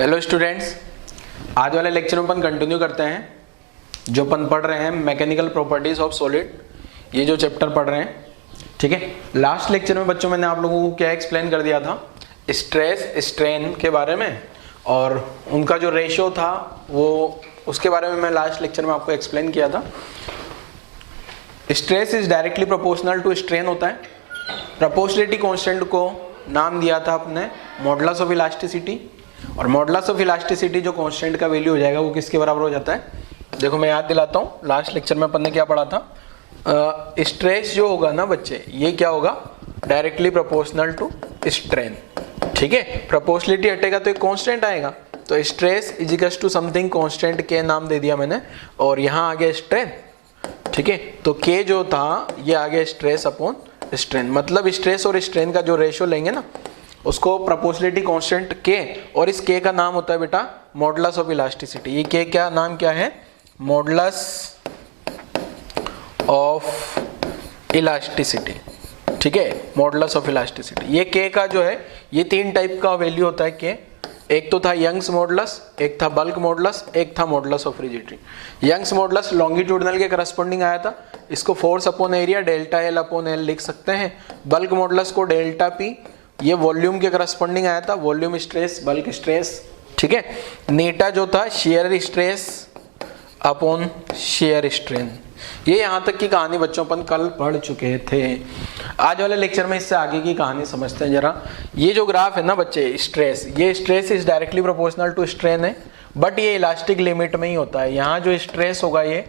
Hello students, आज वाले lecture में अपन कंटिन्यू करते हैं जो अपन पढ़ रहे हैं मैकेनिकल प्रॉपर्टीज ऑफ सॉलिड। ये जो चैप्टर पढ़ रहे हैं, ठीक है। लास्ट लेक्चर में बच्चों मैंने आप लोगों को क्या एक्सप्लेन कर दिया था, स्ट्रेस स्ट्रेन के बारे में, और उनका जो रेशियो था वो उसके बारे में मैं लास्ट लेक्चर में आपको एक्सप्लेन किया था। Stress is directly proportional to strain होता है। प्रोपोर्शनलिटी कांस्टेंट को नाम दिया था अपने मॉडुलस ऑफ इलास्टिसिटी, और मॉडुलस ऑफ इलास्टिसिटी जो कांस्टेंट का वैल्यू हो जाएगा वो किसके बराबर हो जाता है। देखो मैं याद दिलाता हूँ, लास्ट लेक्चर में अपन ने क्या पढ़ा था, स्ट्रेस जो होगा ना बच्चे, ये क्या होगा, डायरेक्टली प्रोपोर्शनल टू स्ट्रेन, ठीक है। प्रोपोर्शनलिटी हटेगा तो एक कांस्टेंट आएगा, तो stress is equal to something constant के नाम दे दिया मैंने, और यहाँ आ गया स्ट्रेन, ठीक है। तो के जो था ये आ गया स्ट्रेस अपॉन स्ट्रेन, मतलब स्ट्रेस और स्ट्रेन का जो रेशियो लेंगे ना उसको प्रोपोर्शनलिटी कांस्टेंट के, और इस के का नाम होता है बेटा मॉडुलस ऑफ इलास्टिसिटी। ये के क्या नाम क्या है, मॉडुलस ऑफ इलास्टिसिटी, ठीक है, मॉडुलस ऑफ इलास्टिसिटी। ये के का जो है ये तीन टाइप का वैल्यू होता है के। एक तो था यंग्स मॉडुलस, एक था बल्क मॉडुलस, एक था modulus of rigidity. Young's modulus longitudinal के करस्पॉन्डिंग आया था, इसको force upon area delta L upon L लिख सकते हैं। बल्क मॉडुलस को डेल्टा पी, ये वॉल्यूम के करस्पॉन्डिंग आया था, वॉल्यूम स्ट्रेस बल्क स्ट्रेस, ठीक है। नीटा जो था shear stress upon shear strain. ये यहाँ तक की कहानी बच्चों अपन कल पढ़ चुके थे। आज वाले लेक्चर में इससे आगे की कहानी समझते हैं जरा। ये जो ग्राफ है ना बच्चे, स्ट्रेस, ये stress is directly proportional to strain है, बट ये इलास्टिक लिमिट में ही होता है। यहाँ जो स्ट्रेस होगा ये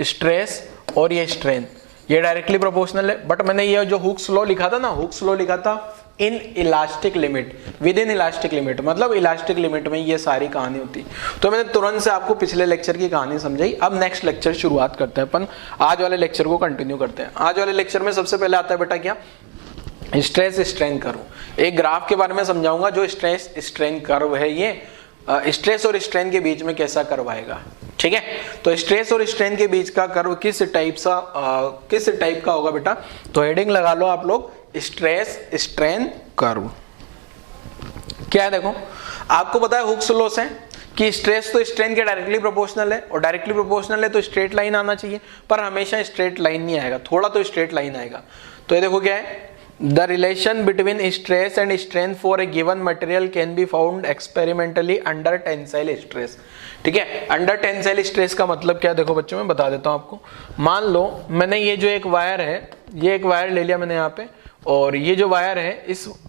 स्ट्रेस और ये स्ट्रेन ये डायरेक्टली प्रोपोर्शनल है, बट मैंने ये जो हुक्स लॉ लिखा था ना, हुक्स लॉ लिखा था in elastic limit, with in elastic limit, मतलब इलास्टिक लिमिट में ये सारी कहानी होती। तो मैंने तुरंत से आपको पिछले लेक्चर की कहानी समझाई। अब नेक्स्ट लेक्चर शुरुआत करते हैं अपन, आज वाले लेक्चर को कंटिन्यू करते हैं। आज वाले लेक्चर में सबसे पहले आता है बेटा क्या, स्ट्रेस स्ट्रेन कर्व। एक ग्राफ के बारे में समझाऊंगा जो स्ट्रेस स्ट्रेन कर्व है, ये स्ट्रेस और स्ट्रेन के बीच में कैसा कर्व आएगा, ठीक है। तो स्ट्रेस और स्ट्रेन के बीच का कर्व किस टाइप का होगा बेटा, तो हेडिंग लगा लो आप लोग, स्ट्रेस स्ट्रेन कर्व। क्या है, देखो आपको पता है हुक्स लॉ से कि स्ट्रेस तो स्ट्रेन के डायरेक्टली प्रोपोर्शनल है, और डायरेक्टली प्रोपोर्शनल है तो स्ट्रेट लाइन आना चाहिए, पर हमेशा स्ट्रेट लाइन नहीं आएगा, थोड़ा तो स्ट्रेट लाइन आएगा। तो ये देखो क्या है, the relation between stress and strain for a given material can be found experimentally under tensile stress, ठीक है। अंडर टेंसाइल स्ट्रेस का मतलब क्या है, देखो बच्चों मैं बता देता हूं आपको। मान लो मैंने ये जो एक वायर है, ये एक वायर ले लिया मैंने यहाँ पे, और ये जो वायर है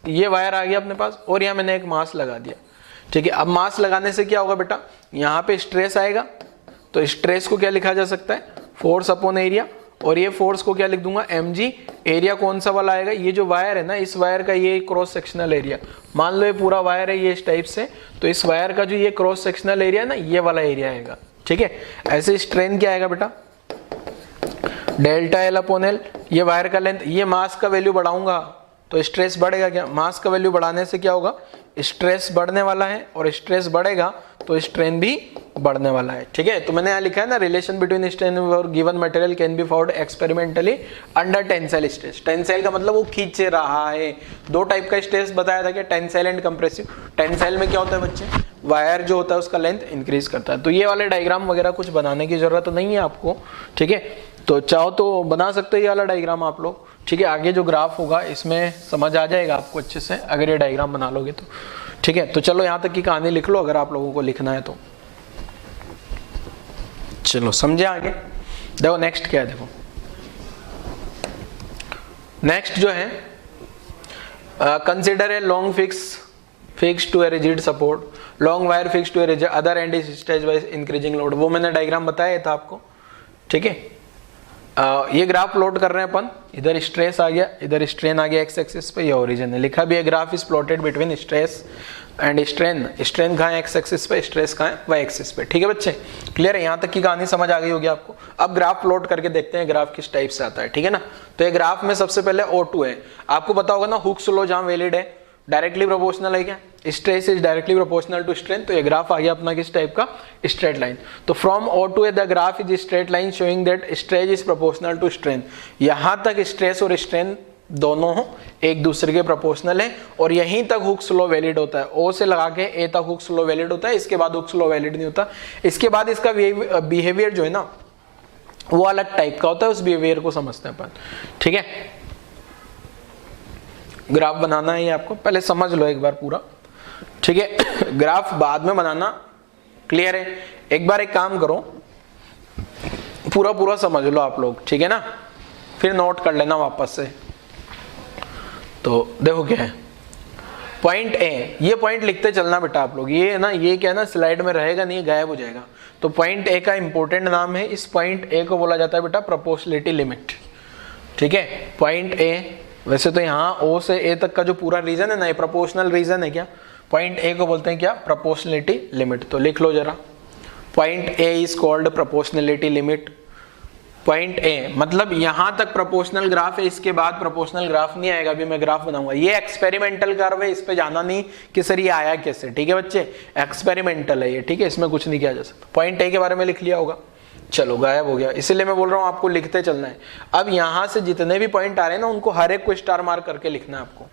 ये वायर आ गया अपने पास, और यहाँ मैंने एक मास लगा दिया, ठीक है। अब मास लगाने से क्या होगा बेटा, यहाँ पे स्ट्रेस आएगा, तो स्ट्रेस को क्या लिखा जा सकता है, फोर्स अपॉन एरिया, और ये फोर्स को क्या लिख दूंगा, mg। एरिया कौन सा वाला आएगा, ये जो वायर है ना, इस वायर का ये क्रॉस सेक्शनल एरिया, मान लो ये पूरा वायर है ये इस टाइप से, तो इस वायर का जो ये क्रॉस सेक्शनल एरिया है ना, ये वाला एरिया आएगा, ठीक है। ऐसे स्ट्रेन क्या आएगा बेटा, डेल्टा एल अपॉन एल, ये वायर का लेंथ, ये मास का वैल्यू बढ़ाऊंगा तो स्ट्रेस बढ़ेगा क्या, मास का वैल्यू बढ़ाने से क्या होगा, स्ट्रेस बढ़ने वाला है, और स्ट्रेस बढ़ेगा तो स्ट्रेन भी बढ़ने वाला है, ठीक है। तो मैंने यहाँ लिखा है ना, रिलेशन बिटवीन स्ट्रेन और given material can be found experimentally under tensile stress. Tensile का मतलब वो खींच रहा है। दो टाइप का स्ट्रेस बताया था, क्या, टेंसाइल एंड कंप्रेसिव। टेंसाइल में क्या होता है बच्चे, वायर जो होता है उसका लेंथ इंक्रीज करता है। तो ये वाले डायग्राम वगैरह कुछ बनाने की जरूरत नहीं है आपको, ठीक है। तो चाहो तो बना सकते हो ये वाला डायग्राम आप लोग, ठीक है। आगे जो ग्राफ होगा इसमें समझ आ जाएगा आपको अच्छे से, अगर ये डायग्राम बना लोगे तो, ठीक है। तो चलो यहाँ तक की कहानी लिख लो अगर आप लोगों को लिखना है तो। चलो समझे आगे। देखो नेक्स्ट क्या है, देखो नेक्स्ट जो है, consider a long fix to a rigid support, long wire fix to a rigid other end is stretch by increasing load. वो मैंने डायग्राम बताया था आपको, ठीक है। ये ग्राफ प्लॉट कर रहे हैं अपन, इधर स्ट्रेस आ गया, इधर स्ट्रेन आ गया एक्स एक्सिस पे, ये ओरिजिन है, लिखा भी है graph is plotted between stress and strain. Strain कहाँ है, एक्स एक्सिस पे, स्ट्रेस कहाँ है, वाई एक्सिस पे, ठीक है बच्चे, क्लियर है। यहाँ तक की कहानी समझ आ गई होगी आपको। अब ग्राफ प्लॉट करके देखते हैं ग्राफ किस टाइप से आता है, ठीक है ना। तो ये ग्राफ में सबसे पहले O2 है, आपको पता होगा ना हुक्स लॉ जहाँ वैलिड है, डायरेक्टली प्रोपोर्शनल है क्या, stress is directly proportional to strain. तो ये ग्राफ आ गया अपना किस टाइप का, स्ट्रेट लाइन। तो from O2 the graph is straight line showing that stress is proportional to strain. यहां तक स्ट्रेस और स्ट्रेन दोनों एक दूसरे के प्रोपोर्शनल है और यहीं तक हुक्स लॉ वैलिड होता है। ओ से लगा के ए तक हुक्स लॉ वैलिड होता है, इसके बाद हुक्स लॉ वैलिड नहीं होता। इसके बाद इसका बिहेवियर जो है ना वो अलग टाइप का होता है, उस बिहेवियर को समझते हैं अपन। ठीक है, ग्राफ बनाना है ये आपको, पहले समझ लो एक बार पूरा। ठीक है, ग्राफ बाद में बनाना, क्लियर है। एक बार एक काम करो, पूरा पूरा समझ लो आप लोग, ठीक है ना, फिर नोट कर लेना वापस से। तो देखो क्या है, पॉइंट ए, ये पॉइंट लिखते चलना बेटा आप लोग, ये है ना, ये क्या है ना स्लाइड में रहेगा नहीं, गायब हो जाएगा। तो पॉइंट ए का इंपॉर्टेंट नाम है, इस पॉइंट ए को बोला जाता है बेटा प्रोपोर्शनलिटी लिमिट। ठीक है, पॉइंट ए, वैसे तो यहाँ ओ से ए तक का जो पूरा रीजन है ना, ये प्रोपोर्शनल रीजन है क्या, पॉइंट ए को बोलते हैं क्या, प्रोपोर्शनलिटी लिमिट। तो लिख लो जरा, point A is called proportionality limit. Point A मतलब यहां तक प्रोपोर्शनल ग्राफ है, इसके बाद प्रोपोर्शनल ग्राफ नहीं आएगा। अभी मैं ग्राफ बनाऊंगा, ये एक्सपेरिमेंटल कर्व है, इस पे जाना नहीं कि सर ये आया कैसे। ठीक है बच्चे, एक्सपेरिमेंटल है ये, ठीक है, इसमें कुछ नहीं किया जा सकता। पॉइंट ए के बारे में लिख लिया होगा, चलो गायब हो गया, इसलिए मैं बोल रहा हूँ आपको लिखते चलना है। अब यहां से जितने भी पॉइंट आ रहे हैं ना, उनको हर एक को स्टार मार्क करके लिखना है आपको।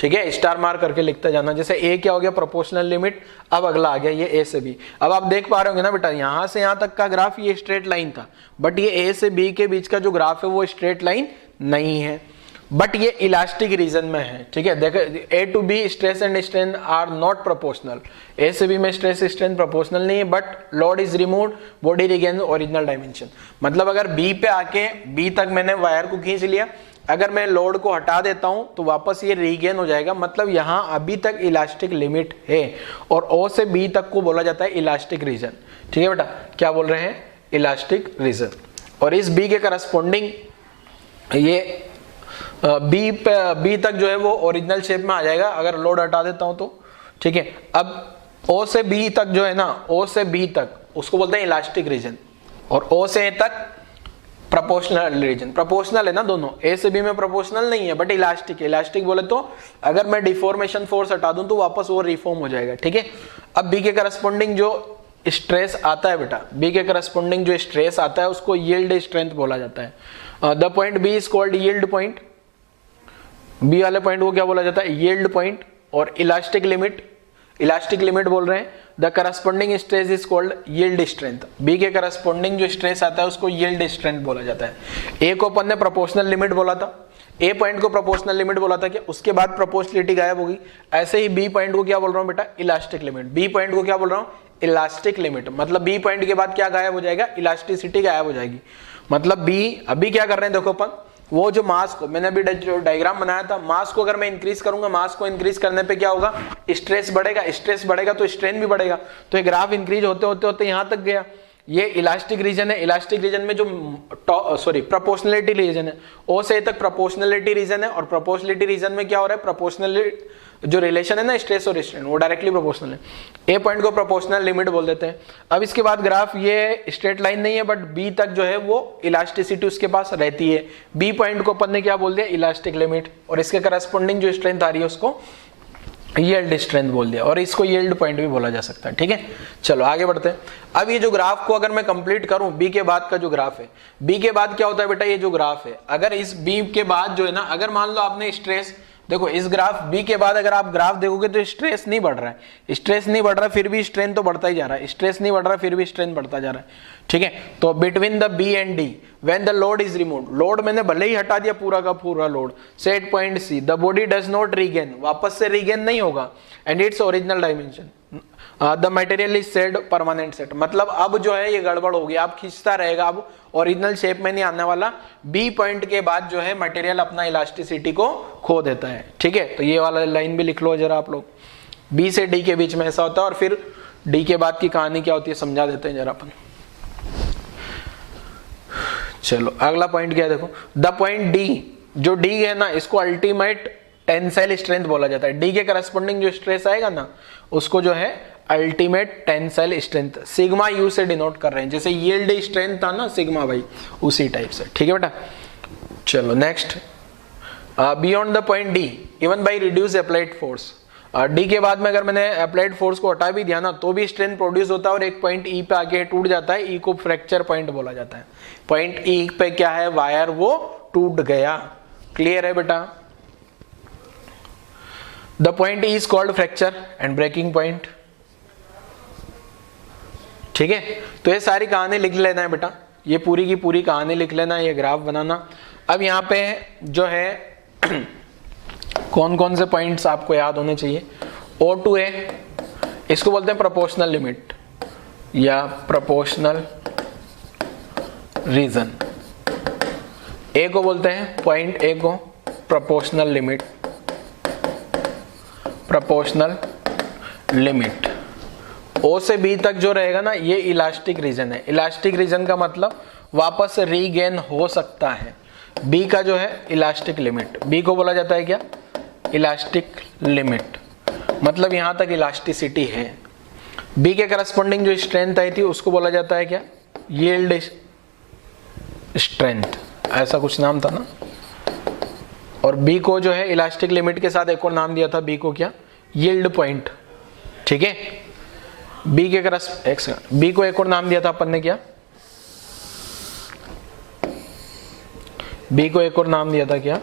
ठीक है, स्टार मार्क करके लिखते जाना। जैसे ए क्या हो गया, प्रोपोर्शनल लिमिट, अब अगला आ गया ये ए से बी। अब आप देख पा रहे होंगे ना बेटा, यहां से यहां तक का ग्राफ ये स्ट्रेट लाइन था, बट ये ए से बी के बीच का जो ग्राफ है वो स्ट्रेट लाइन नहीं है, बट ये इलास्टिक रीजन में है। ठीक है, देखो A to B stress and strain are not proportional, A से बी में स्ट्रेस स्ट्रेन प्रोपोर्शनल नहीं है, but load is removed, body regain original dimension. मतलब अगर बी पे आके बी तक मैंने वायर को खींच लिया, अगर मैं लोड को हटा देता हूं तो वापस ये रीगेन हो जाएगा। मतलब यहां अभी तक इलास्टिक लिमिट है, और ओ से बी तक को बोला जाता है इलास्टिक रीजन। ठीक है बेटा, क्या बोल रहे हैं, इलास्टिक रीजन। और इस बी के करस्पॉन्डिंग ये बी तक जो है वो ओरिजिनल शेप में आ जाएगा अगर लोड हटा देता हूं तो। ठीक है, अब ओ से बी तक जो है ना, ओ से बी तक उसको बोलते हैं इलास्टिक रीजन, और ओ से ए तक प्रोपोर्शनल रीजन। प्रोपोर्शनल है ना दोनों, ए से बी में प्रोपोर्शनल नहीं है बट इलास्टिक है। इलास्टिक बोले तो अगर मैं डिफॉर्मेशन फोर्स हटा दूं तो वापस वो रिफॉर्म हो जाएगा। ठीक है, अब बी के करस्पॉन्डिंग जो स्ट्रेस आता है बेटा, बी के करस्पॉन्डिंग जो स्ट्रेस आता है उसको यील्ड स्ट्रेंथ बोला जाता है। The point B is called yield point, B वाले पॉइंट को क्या बोला जाता है, यील्ड पॉइंट। और इलास्टिक लिमिट बोल रहे हैं, the corresponding stress is called yield strength. B के करस्पॉन्डिंग जो स्ट्रेस आता है उसको यील्ड स्ट्रेंथ बोला जाता है। ए को अपन ने प्रोपोर्शनल लिमिट बोला था, ए पॉइंट को प्रोपोर्शनल लिमिट बोला था, कि उसके बाद प्रोपोर्शनलिटी गायब होगी। ऐसे ही बी पॉइंट को क्या बोल रहा हूं बेटा, इलास्टिक लिमिट। बी पॉइंट को क्या बोल रहा हूं, इलास्टिक लिमिट। मतलब बी पॉइंट के बाद क्या गायब हो जाएगा, इलास्टिसिटी गायब हो जाएगी। मतलब बी अभी क्या कर रहे हैं, देखो अपन वो जो मास को मैंने अभी जो डायग्राम बनाया था, मास को अगर मैं इंक्रीज करूंगा, मास को इंक्रीज करने पे क्या होगा, स्ट्रेस बढ़ेगा, स्ट्रेस बढ़ेगा तो स्ट्रेन भी बढ़ेगा। तो ये ग्राफ इंक्रीज होते होते होते यहां तक गया, ये इलास्टिक रीजन है। इलास्टिक रीजन में जो प्रोपोर्शनलिटी रीजन है, ओ से तक प्रोपोर्शनलिटी रीजन है, और प्रोपोर्शनलिटी रीजन में क्या हो रहा है, प्रोपोर्शनलिटी जो रिलेशन है ना स्ट्रेस और स्ट्रेन वो डायरेक्टली प्रोपोर्शनल है। ए पॉइंट को प्रोपोर्शनल लिमिट बोल देते हैं। अब इसके बाद ग्राफ ये स्ट्रेट लाइन नहीं है, बट बी तक जो है वो इलास्टिसिटी उसके पास रहती है। बी पॉइंट को अपन ने क्या बोल दिया, इलास्टिक लिमिट, और इसके करस्पॉन्डिंग जो स्ट्रेंथ आ रही है उसको यील्ड स्ट्रेंथ बोल दिया, और इसको यील्ड पॉइंट भी बोला जा सकता है। ठीक है, चलो आगे बढ़ते हैं। अब ये जो ग्राफ को अगर मैं कंप्लीट करूं, बी के बाद का जो ग्राफ है, बी के बाद क्या होता है बेटा, ये जो ग्राफ है, अगर इस बी के बाद जो है ना, अगर मान लो आपने स्ट्रेस, देखो इस ग्राफ बी के बाद अगर आप ग्राफ देखोगे तो स्ट्रेस नहीं बढ़ रहा है, स्ट्रेस नहीं बढ़ रहा फिर भी स्ट्रेन तो बढ़ता ही जा रहा है, स्ट्रेस नहीं बढ़ रहा फिर भी स्ट्रेन बढ़ता जा रहा है। ठीक है, तो between the B and D when the load is removed, load मैंने भले ही हटा दिया पूरा का पूरा load, set point C the body does not regain, वापस से रीगेन नहीं होगा, and its original dimension the material is set permanent set. मतलब अब जो है ये गड़बड़ होगी, आप खींचता रहेगा, अब ओरिजिनल शेप में नहीं आने वाला। बी पॉइंट के बाद जो है मटेरियल अपना इलास्टिसिटी को खो देता है। ठीक है, तो ये वाला लाइन भी लिख लो जरा आप लोग, बी से डी के बीच में ऐसा होता है, और फिर डी के बाद की कहानी क्या होती है समझा देते हैं जरा अपन। चलो अगला पॉइंट क्या है, देखो द पॉइंट डी, जो डी है ना इसको अल्टीमेट टेंसाइल स्ट्रेंथ बोला जाता है। डी के करस्पॉन्डिंग जो स्ट्रेस आएगा ना उसको जो है ultimate tensile strength sigma you से डिनोट कर रहे हैं, जैसे यील्ड स्ट्रेंथ था ना सिग्मा भाई, उसी टाइप से। ठीक है बेटा, चलो next, beyond the point D even by reduce applied force. D के बाद में अगर मैंने अप्लाइड फोर्स को हटा भी दिया ना तो भी स्ट्रेंथ प्रोड्यूस होता है, और एक पॉइंट ई पे आके टूट जाता है, ई को फ्रैक्चर पॉइंट बोला जाता है। पॉइंट ई पे क्या है, वायर वो टूट गया, क्लियर है बेटा? The point is called fracture and breaking point. ठीक है, तो ये सारी कहानी लिख लेना है बेटा, ये पूरी की पूरी कहानी लिख लेना, ये ग्राफ बनाना। अब यहाँ पे जो है कौन कौन से पॉइंट्स आपको याद होने चाहिए। O2 है, इसको बोलते हैं प्रोपोर्शनल लिमिट या प्रोपोर्शनल रीजन। ए को बोलते हैं पॉइंट ए को प्रोपोर्शनल लिमिट, प्रोपोर्शनल लिमिट। ओ से बी तक जो रहेगा ना ये इलास्टिक रीजन है। इलास्टिक रीजन का मतलब वापस से रीगेन हो सकता है। बी का जो है इलास्टिक लिमिट, बी को बोला जाता है क्या? इलास्टिक लिमिट, मतलब यहां तक इलास्टिसिटी है। बी के करस्पॉन्डिंग जो स्ट्रेंथ आई थी उसको बोला जाता है क्या? यील्ड स्ट्रेंथ, ऐसा कुछ नाम था ना। और बी को जो है इलास्टिक लिमिट के साथ एक और नाम दिया था, बी को क्या? Yield point. ठीक है, बी के बी को एक और नाम दिया था अपन ने, क्या? बी को एक और नाम दिया था क्या?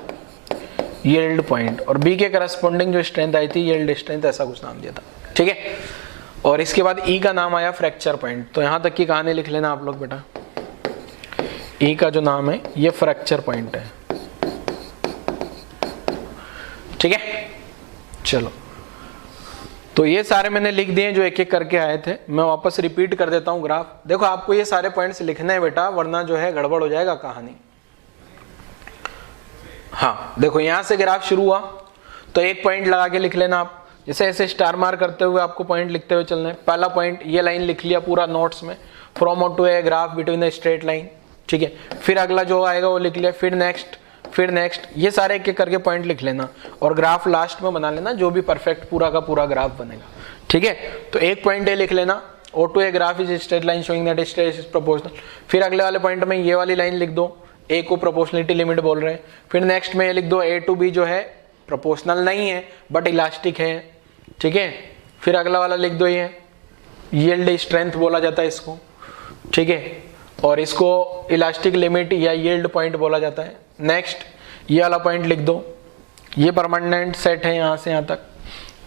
Yield point. और बी के करस्पॉन्डिंग जो स्ट्रेंथ आई थी यील्ड स्ट्रेंथ, ऐसा कुछ नाम दिया था। ठीक है, और इसके बाद ई का नाम आया फ्रैक्चर पॉइंट। तो यहां तक की कहानी लिख लेना आप लोग बेटा। ई का जो नाम है ये फ्रैक्चर पॉइंट है। ठीक है, चलो तो ये सारे मैंने लिख दिए जो एक एक करके आए थे। मैं वापस रिपीट कर देता हूं ग्राफ। देखो आपको ये सारे पॉइंट्स लिखने हैं बेटा, वरना जो है गड़बड़ हो जाएगा कहानी। हाँ देखो, यहां से ग्राफ शुरू हुआ तो एक पॉइंट लगा के लिख लेना आप। जैसे ऐसे स्टार मार्क करते हुए आपको पॉइंट लिखते हुए चलना है। पहला पॉइंट ये लाइन लिख लिया पूरा नोट्स में, from O to A graph between a straight line. ठीक है, फिर अगला जो आएगा वो लिख लिया, फिर नेक्स्ट, फिर नेक्स्ट, ये सारे एक एक करके पॉइंट लिख लेना और ग्राफ लास्ट में बना लेना, जो भी परफेक्ट पूरा का पूरा ग्राफ बनेगा। ठीक है, तो एक पॉइंट ए लिख लेना, O to A graph is straight line showing that straight is proportional. फिर अगले वाले पॉइंट में ये वाली लाइन लिख दो, ए को प्रोपोर्शनलिटी लिमिट बोल रहे हैं। फिर नेक्स्ट में ये लिख दो A to B जो है प्रोपोर्शनल नहीं है बट इलास्टिक है। ठीक है, फिर अगला वाला लिख दो, ये यील्ड स्ट्रेंथ बोला जाता है इसको। ठीक है, और इसको इलास्टिक लिमिट या यील्ड पॉइंट बोला जाता है। नेक्स्ट ये वाला पॉइंट लिख दो, ये परमानेंट सेट है यहां से यहां तक।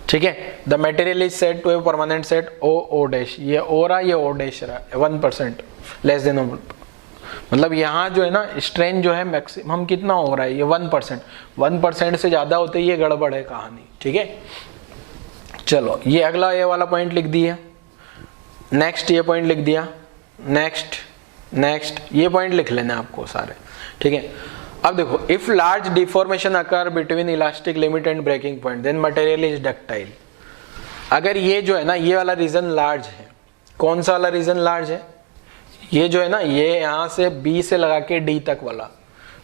ठीक है, the material is set to a permanent set O dash, ये O रहा, ये O डैश रहा, 1% लेस देन, मतलब यहाँ जो है ना स्ट्रेन जो है मैक्सिमम कितना हो रहा है, ये 1%। 1% से ज्यादा होते ही ये गड़बड़ है कहानी। ठीक है, चलो ये अगला ये वाला पॉइंट लिख दिया, नेक्स्ट ये पॉइंट लिख दिया, नेक्स्ट नेक्स्ट ये पॉइंट लिख लेना आपको सारे। ठीक है, अब देखो, if large deformation occur between elastic limit and breaking point then material is ductile. अगर ये जो है ना ये वाला रीजन लार्ज है, कौन सा वाला रीजन लार्ज है? ये जो है ना, ये यहां से बी से लगा के डी तक वाला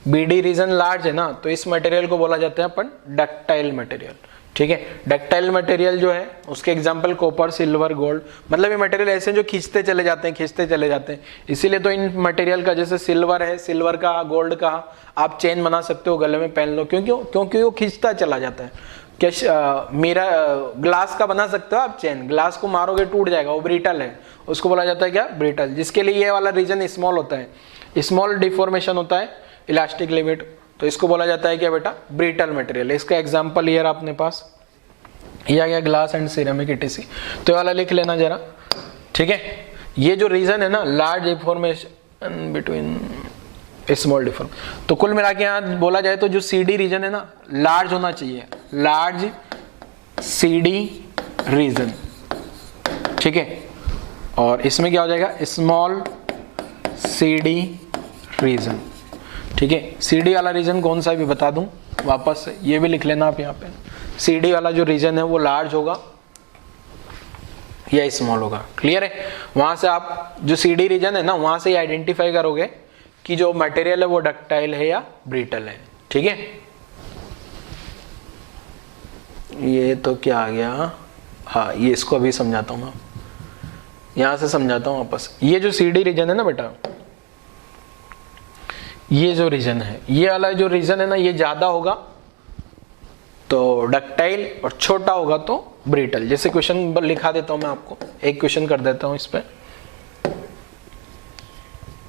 BD रीजन लार्ज है ना, तो इस मटेरियल को बोला जाता है अपन डक्टाइल मटेरियल। ठीक है, डक्टाइल मटेरियल जो है उसके एग्जांपल कॉपर, सिल्वर, गोल्ड, मतलब ये मटेरियल ऐसे जो खींचते चले जाते हैं, खींचते चले जाते हैं। इसीलिए तो इन मटेरियल का, जैसे सिल्वर है, सिल्वर का, गोल्ड का आप चेन बना सकते हो, गले में पहन लो, क्योंकि वो खींचता चला जाता है। मेरा ग्लास का बना सकते हो आप चेन, ग्लास को मारोगे टूट जाएगा, वो ब्रिटल है, उसको बोला जाता है क्या? ब्रिटल। जिसके लिए ये वाला रीजन स्मॉल होता है, स्मॉल डिफॉर्मेशन होता है इलास्टिक लिमिट, तो इसको बोला जाता है क्या बेटा? Brittle material. इसका एग्जांपल ये अपने पास ये आ गया, ग्लास एंड सिरेमिक ETC। तो ये वाला लिख लेना जरा। ठीक है, ये जो रीजन है ना large deformation between small deform, तो कुल मिला के यहाँ बोला जाए तो जो CD रीजन है ना लार्ज होना चाहिए, लार्ज CD रीजन। ठीक है, और इसमें क्या हो जाएगा? Small CD region. ठीक है, CD वाला रीजन कौन सा भी बता दूं वापस से, ये भी लिख लेना आप यहाँ पे। CD वाला जो रीजन है वो लार्ज होगा या स्मॉल होगा, क्लियर है? वहां से आप जो CD रीजन है ना वहां से आइडेंटिफाई करोगे कि जो मटेरियल है वो डक्टाइल है या ब्रिटल है। ठीक है, ये तो क्या आ गया, हाँ ये इसको अभी समझाता हूं मैं, यहां से समझाता हूं वापस। ये जो CD रीजन है ना बेटा, ये जो रीजन है, ये वाला जो रीजन है ना ये ज्यादा होगा तो डक्टाइल और छोटा होगा तो ब्रिटल। जैसे क्वेश्चन लिखा देता हूं मैं आपको, एक क्वेश्चन कर देता हूं इस पे,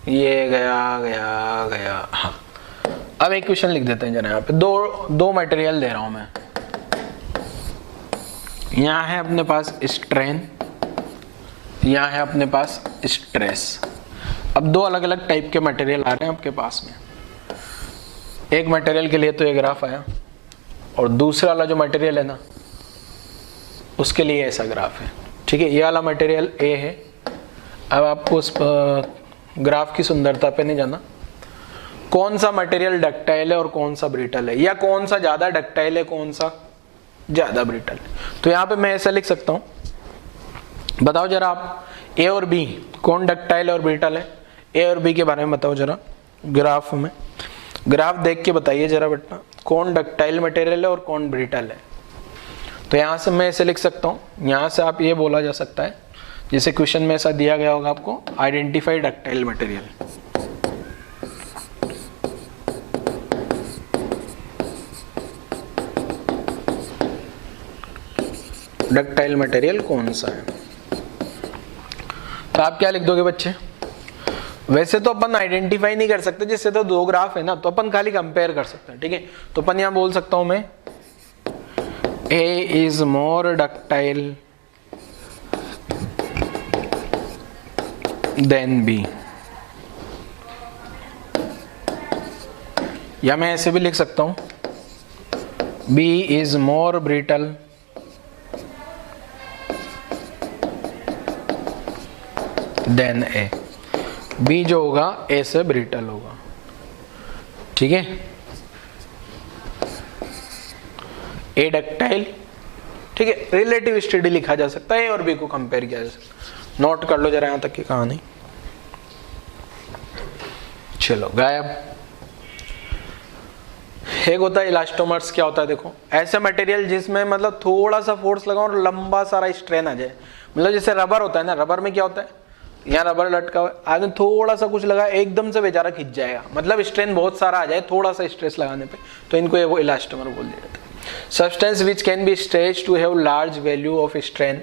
ये गया गया गया, हाँ अब एक क्वेश्चन लिख देते हैं जरा, यहाँ पे दो मटेरियल दे रहा हूं मैं। यहाँ है अपने पास स्ट्रेन, यहाँ है अपने पास स्ट्रेस। अब दो अलग अलग टाइप के मटेरियल आ रहे हैं आपके पास में। एक मटेरियल के लिए तो ये ग्राफ आया, और दूसरा वाला जो मटेरियल है ना उसके लिए ऐसा ग्राफ है। ठीक है, ये वाला मटेरियल ए है। अब आपको उस ग्राफ की सुंदरता पे नहीं जाना, कौन सा मटेरियल डक्टाइल है और कौन सा ब्रिटल है, या कौन सा ज्यादा डक्टाइल है कौन सा ज्यादा ब्रिटल है। तो यहाँ पे मैं ऐसा लिख सकता हूँ, बताओ जरा आप ए और बी कौन डक्टाइल और ब्रिटल है। ए और बी के बारे में बताओ जरा ग्राफ में, ग्राफ देख के बताइए जरा बेटा, कौन डक्टाइल मटेरियल है और कौन ब्रिटल है। तो यहाँ से मैं ऐसे लिख सकता हूँ, यहाँ से आप ये बोला जा सकता है, जैसे क्वेश्चन में ऐसा दिया गया होगा आपको, identify ductile material. Ductile material कौन सा है, तो आप क्या लिख दोगे बच्चे। वैसे तो अपन आइडेंटिफाई नहीं कर सकते, जिससे तो दो ग्राफ है ना, तो अपन खाली कंपेयर कर सकते हैं। ठीक है, तो अपन यहां बोल सकता हूं मैं A is more ductile than B, या मैं ऐसे भी लिख सकता हूं B is more brittle than A। B जो होगा A से ब्रिटल होगा। ठीक है, ए डक्टाइल। ठीक है, रिलेटिव स्टडी लिखा जा सकता है, ए और बी को कंपेयर किया जा सकता। नोट कर लो जरा यहां तक की कहानी। चलो गायब। एक होता है इलास्टोमर्स। क्या होता है देखो, ऐसे मटेरियल जिसमें मतलब थोड़ा सा फोर्स लगाओ और लंबा सारा स्ट्रेन आ जाए। मतलब जैसे रबर होता है ना, रबर में क्या होता है, यहाँ रबर लटका हुआ, आदमी थोड़ा सा कुछ लगा एकदम से बेचारा खिंच जाएगा, मतलब स्ट्रेन बहुत सारा आ जाए थोड़ा सा स्ट्रेस लगाने पे, तो इनको ये वो इलास्टोमर बोल दिया जाता है। Substance which can be stretched to have large value of strain,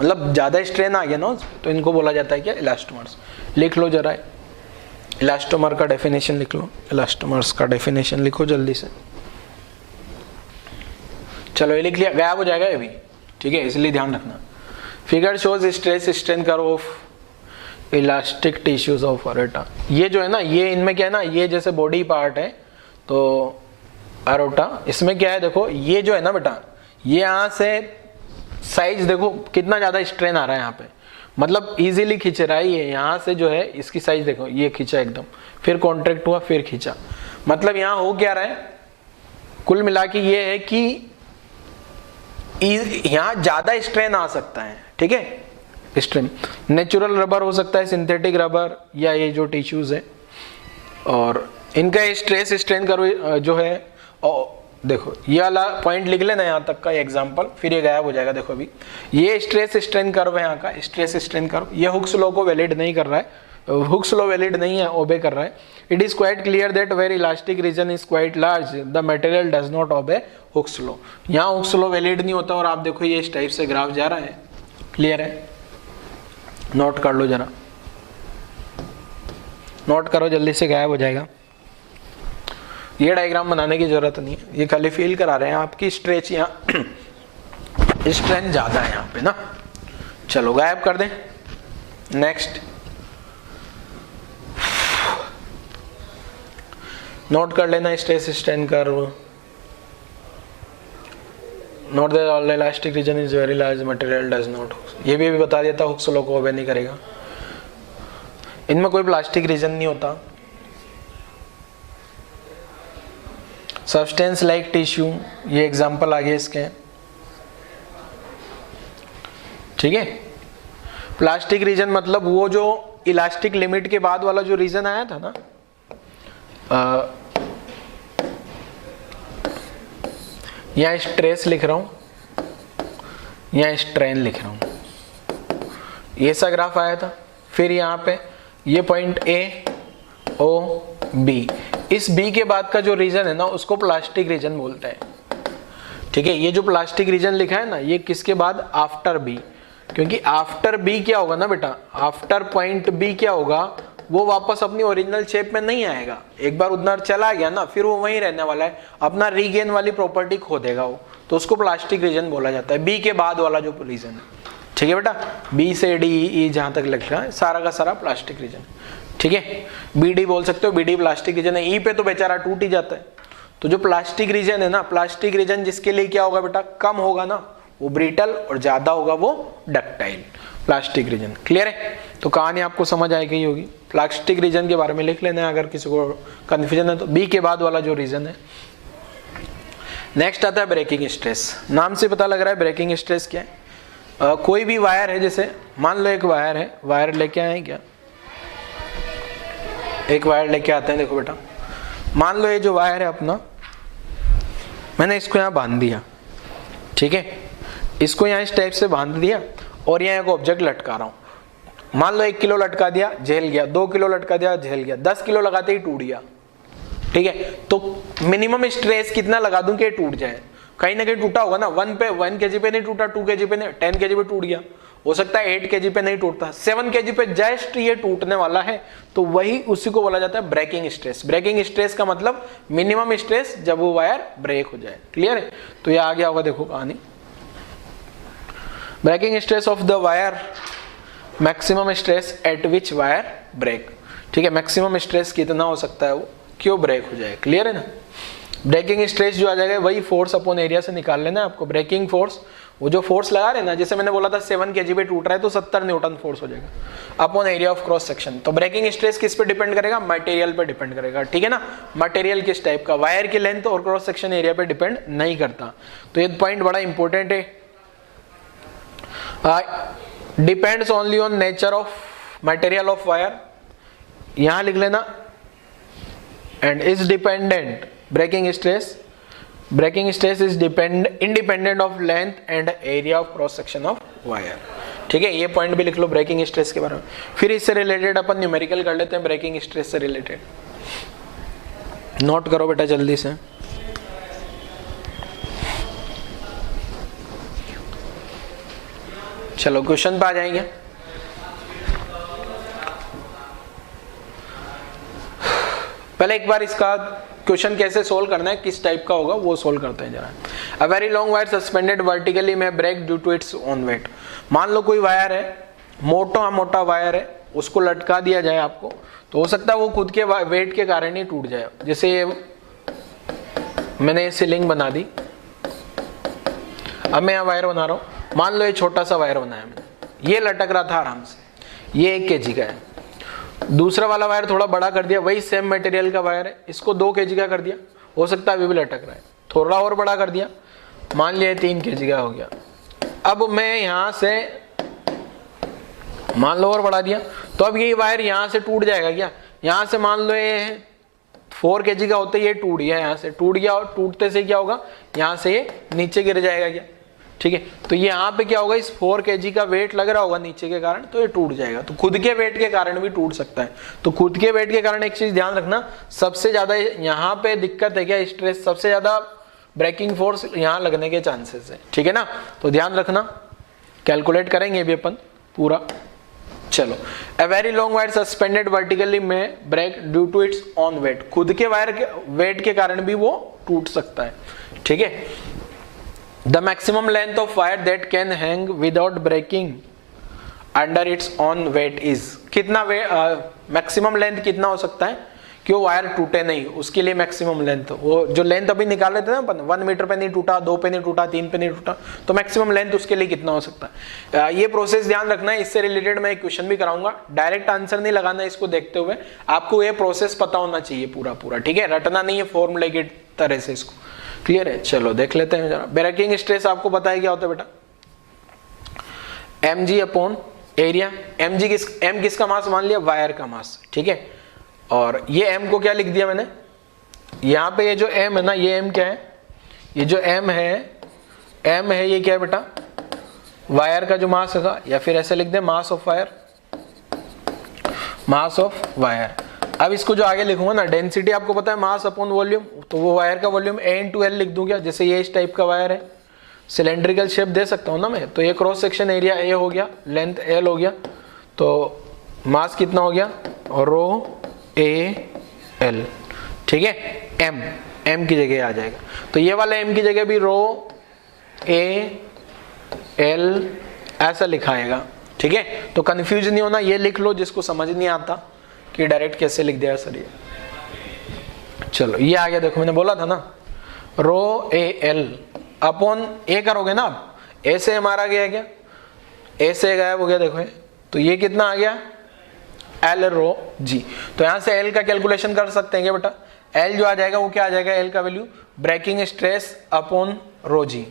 मतलब ज्यादा स्ट्रेन आ गया ना तो इनको बोला जाता है क्या, इलास्टोमर्स। लिख लो जरा इलास्टोमर का डेफिनेशन लिख लो, इलास्टोमर्स का डेफिनेशन लिखो जल्दी से। चलो ये लिख लिया, गायब हो जाएगा ये भी। ठीक है, इसलिए ध्यान रखना। Figure shows stress strain curve of elastic tissues of aorta. ये जो है ना, ये इनमें क्या है ना, ये जैसे बॉडी पार्ट है तो अरोटा, इसमें क्या है देखो, ये जो है ना बेटा, ये यहाँ से साइज देखो कितना ज्यादा स्ट्रेन आ रहा है यहाँ पे, मतलब इजीली खींच रहा है ये। यहाँ से जो है इसकी साइज देखो, ये खींचा एकदम, फिर कॉन्ट्रैक्ट हुआ, फिर खींचा, मतलब यहाँ हो क्या रहा है, कुल मिला के ये है कि यहाँ ज्यादा स्ट्रेन आ सकता है। ठीक है, स्ट्रेन नेचुरल रबर हो सकता है, सिंथेटिक रबर, या ये जो टिश्यूज है, और इनका स्ट्रेस स्ट्रेन कर्व जो है, और देखो ये वाला पॉइंट लिख लेना यहाँ तक का एग्जांपल, फिर ये गायब हो जाएगा। देखो अभी ये स्ट्रेस स्ट्रेन कर्व है यहाँ का, स्ट्रेस स्ट्रेन कर्व, ये हुक्स लॉ को वैलिड नहीं कर रहा है, हुक्स लॉ वैलिड नहीं है, ओबे कर रहा है। It is quite clear that where elastic region is quite large the material does not obey Hooke's law. यहाँ हुक्स लॉ वैलिड नहीं होता, और आप देखो ये इस टाइप से ग्राफ जा रहा है। क्लियर है, नोट कर लो जरा, नोट करो जल्दी से, गायब हो जाएगा। ये डायग्राम बनाने की जरूरत नहीं है, ये खाली फील करा रहे हैं आपकी स्ट्रेच, यहाँ स्ट्रेंथ ज्यादा है यहाँ पे ना। चलो गायब कर दें। नेक्स्ट, नोट कर लेना stress strain curve. Note that all elastic region is very large, material does not. ये भी बता देता हुक्स लॉ को ओबे नहीं करेगा, इनमें कोई प्लास्टिक रीजन नहीं होता। सब्सटेंस लाइक टिश्यू, ये एग्जांपल आगे इसके। ठीक है, प्लास्टिक रीजन मतलब वो जो इलास्टिक लिमिट के बाद वाला जो रीजन आया था ना, यहाँ स्ट्रेस लिख रहा हूं, यहाँ स्ट्रेन लिख रहा हूं, ये सा ग्राफ आया था। फिर यहाँ पे ये पॉइंट ए ओ बी, इस बी के बाद का जो रीजन है ना उसको प्लास्टिक रीजन बोलते हैं। ठीक है, ये जो प्लास्टिक रीजन लिखा है ना, ये किसके बाद, आफ्टर बी, क्योंकि आफ्टर बी क्या होगा ना बेटा, आफ्टर पॉइंट बी क्या होगा, वो वापस अपनी ओरिजिनल शेप में नहीं आएगा। एक बार उधर चला गया ना, फिर वो वहीं रहने वाला है, अपना रीगेन वाली प्रॉपर्टी खो देगा वो, तो उसको प्लास्टिक रीजन बोला जाता है। बी के बाद वाला जो रीजन है, ठीक है बेटा, बी से डी ई जहां तक लिखा है सारा का सारा प्लास्टिक रीजन, ठीक है। बी डी बोल सकते हो, बी डी प्लास्टिक रीजन है। ई पे तो बेचारा टूट ही जाता है। तो जो प्लास्टिक रीजन है ना, प्लास्टिक रीजन जिसके लिए क्या होगा बेटा, कम होगा ना, वो ब्रिटल, और ज्यादा होगा वो डक्टाइल। प्लास्टिक रीजन क्लियर है। तो कहानी आपको समझ आई गई होगी। प्लास्टिक रीजन के बारे में लिख लेना है अगर किसी को कंफ्यूजन है तो। बी के बाद वाला जो रीजन है। नेक्स्ट आता है ब्रेकिंग स्ट्रेस। नाम से पता लग रहा है ब्रेकिंग स्ट्रेस क्या है। कोई भी वायर है, जैसे मान लो एक वायर है, वायर लेके आए क्या, एक वायर लेके आते हैं। देखो बेटा, मान लो ये जो वायर है अपना, मैंने इसको यहाँ बांध दिया, ठीक है, इसको यहाँ इस टाइप से बांध दिया और यहाँ एक ऑब्जेक्ट लटका रहा हूं। मान लो 1 किलो लटका दिया, झेल गया, 2 किलो लटका दिया, झेल गया, 10 किलो लगाते ही टूट गया, ठीक है। तो मिनिमम स्ट्रेस कितना लगा दूं कि टूट जाए, कहीं ना कहीं टूटा होगा ना। 1 kg पे नहीं टूटा, 2 kg पे नहीं, 10 kg पे टूट गया, हो सकता है 8 kg पे नहीं टूटता, 7 kg पे जस्ट ये टूटने वाला है, तो वही उसी को बोला जाता है ब्रेकिंग स्ट्रेस। ब्रेकिंग स्ट्रेस का मतलब मिनिमम स्ट्रेस जब वो वायर ब्रेक हो जाए। क्लियर है। तो ये आ गया होगा, देखो कहानी। Breaking stress of the wire, maximum stress at which wire break, ठीक है। मैक्सिमम स्ट्रेस कितना हो सकता है वो क्यों ब्रेक हो जाए। क्लियर है ना। ब्रेकिंग स्ट्रेस जो आ जाएगा वही फोर्स अपॉन एरिया से निकाल लेना है आपको। ब्रेकिंग फोर्स, वो जो फोर्स लगा रहे ना, जैसे मैंने बोला था 7 kg पे टूट रहा है तो 70 न्यूटन फोर्स हो जाएगा upon area of cross section. तो ब्रेकिंग स्ट्रेस किस पे डिपेंड करेगा, मटेरियल पे डिपेंड करेगा, ठीक है ना। मटेरियल किस टाइप का, वायर की लेंथ और क्रॉस सेक्शन एरिया पे डिपेंड नहीं करता। तो ये पॉइंट बड़ा इंपॉर्टेंट है। Depends only on nature of material of wire, यहां लिख लेना, and is dependent breaking stress is independent of length and area of cross section of wire, ठीक है। ये पॉइंट भी लिख लो ब्रेकिंग स्ट्रेस के बारे में। फिर इससे रिलेटेड अपन न्यूमेरिकल कर लेते हैं ब्रेकिंग स्ट्रेस से रिलेटेड। नोट करो बेटा जल्दी से। चलो क्वेश्चन पे आ जाएंगे। पहले एक बार इसका क्वेश्चन कैसे सोल्व करना है, किस टाइप का होगा वो सोल्व करते हैं जरा। A very long wire suspended vertically में break due to its own weight. मान लो कोई वायर है, मोटा मोटा वायर है, उसको लटका दिया जाए आपको, तो हो सकता है वो खुद के वेट के कारण ही टूट जाए। जैसे ये मैंने सीलिंग बना दी, अब मैं यहाँ वायर बना रहा हूँ। मान लो ये छोटा सा वायर बनाया मैंने, ये लटक रहा था आराम से, ये 1 kg का है। दूसरा वाला वायर थोड़ा बड़ा कर दिया, वही सेम मटेरियल का वायर है, इसको 2 kg का कर दिया, हो सकता है अभी भी लटक रहा है। थोड़ा और बड़ा कर दिया, मान लिया 3 kg का हो गया। अब मैं यहां से मान लो और बढ़ा दिया, तो अब ये वायर यहां से टूट जाएगा क्या। यहां से मान लो ये 4 kg का होता है, ये टूट गया, यहां से टूट गया, और टूटते से क्या होगा, यहां से ये नीचे गिर जाएगा क्या, ठीक है। तो यहाँ पे क्या होगा, इस 4 kg का वेट लग रहा होगा नीचे के कारण, तो ये टूट जाएगा। तो खुद के वेट के कारण भी टूट सकता है। तो खुद के वेट के कारण एक चीज ध्यान रखना, सबसे ज्यादा यहाँ पे दिक्कत है क्या, स्ट्रेस, सबसे ज्यादा ब्रेकिंग फोर्स यहाँ लगने के चांसेस है, ठीक है ना। तो ध्यान रखना, कैलकुलेट करेंगे भी अपन पूरा। चलो, a very long wire suspended vertically में break due to its on weight, खुद के वायर के वेट के कारण भी वो टूट सकता है, ठीक है। The maximum length of wire that can hang without breaking under its own weight is, कितना मैक्सिमम लेंथ कितना हो सकता है कि वो वायर टूटे नहीं, उसके लिए मैक्सिमम लेंथ, वो जो लेंथ अभी निकाल रहे थे ना अपन, 1 मीटर पे नहीं टूटा, 2 पे नहीं टूटा, 3 पे नहीं टूटा, तो मैक्सिमम लेंथ उसके लिए कितना हो सकता है। ये प्रोसेस ध्यान रखना है। इससे रिलेटेड मैं एक क्वेश्चन भी कराऊंगा, डायरेक्ट आंसर नहीं लगाना, इसको देखते हुए आपको ये प्रोसेस पता होना चाहिए पूरा पूरा, ठीक है, रटना नहीं है फॉर्मूले की तरह से इसको। क्लियर है। चलो देख लेते हैं जरा। ब्रेकिंग स्ट्रेस आपको पता है क्या होता है बेटा, mg अपॉन एरिया। m किसका मास मान लिया, वायर का मास, ठीक है। और ये m को क्या लिख दिया मैंने, यहाँ पे ये जो m है ना, ये m क्या है, ये जो m है ये क्या है बेटा, वायर का जो मास होगा, या फिर ऐसे लिख दे mass of wire, mass of wire. अब इसको जो आगे लिखूंगा ना, डेंसिटी आपको पता है मास अपॉन वॉल्यूम, तो वो वायर का वॉल्यूम A/L लिख दूं क्या। जैसे ये इस टाइप का वायर है, सिलेंड्रिकल शेप दे सकता हूं ना मैं, तो ये क्रॉस सेक्शन एरिया A हो गया, लेंथ L हो गया, तो मास कितना हो गया, रो ए एल, ठीक है, एम की जगह आ जाएगा। तो ये वाला एम की जगह भी रो ए एल ऐसा लिखाएगा, ठीक है। तो कंफ्यूज नहीं होना, ये लिख लो जिसको समझ नहीं आता कि डायरेक्ट कैसे लिख दिया सर ये। चलो ये आ गया, देखो मैंने बोला था ना, रो ए एल अपॉन ए करोगे ना आप, ए से हमारा गया क्या, ए से गायब हो गया देखो ये, तो ये कितना आ गया एल रो जी। तो यहां से एल का कैलकुलेशन कर सकते हैं क्या बेटा, एल जो आ जाएगा वो क्या आ जाएगा, एल का value breaking stress upon rho G,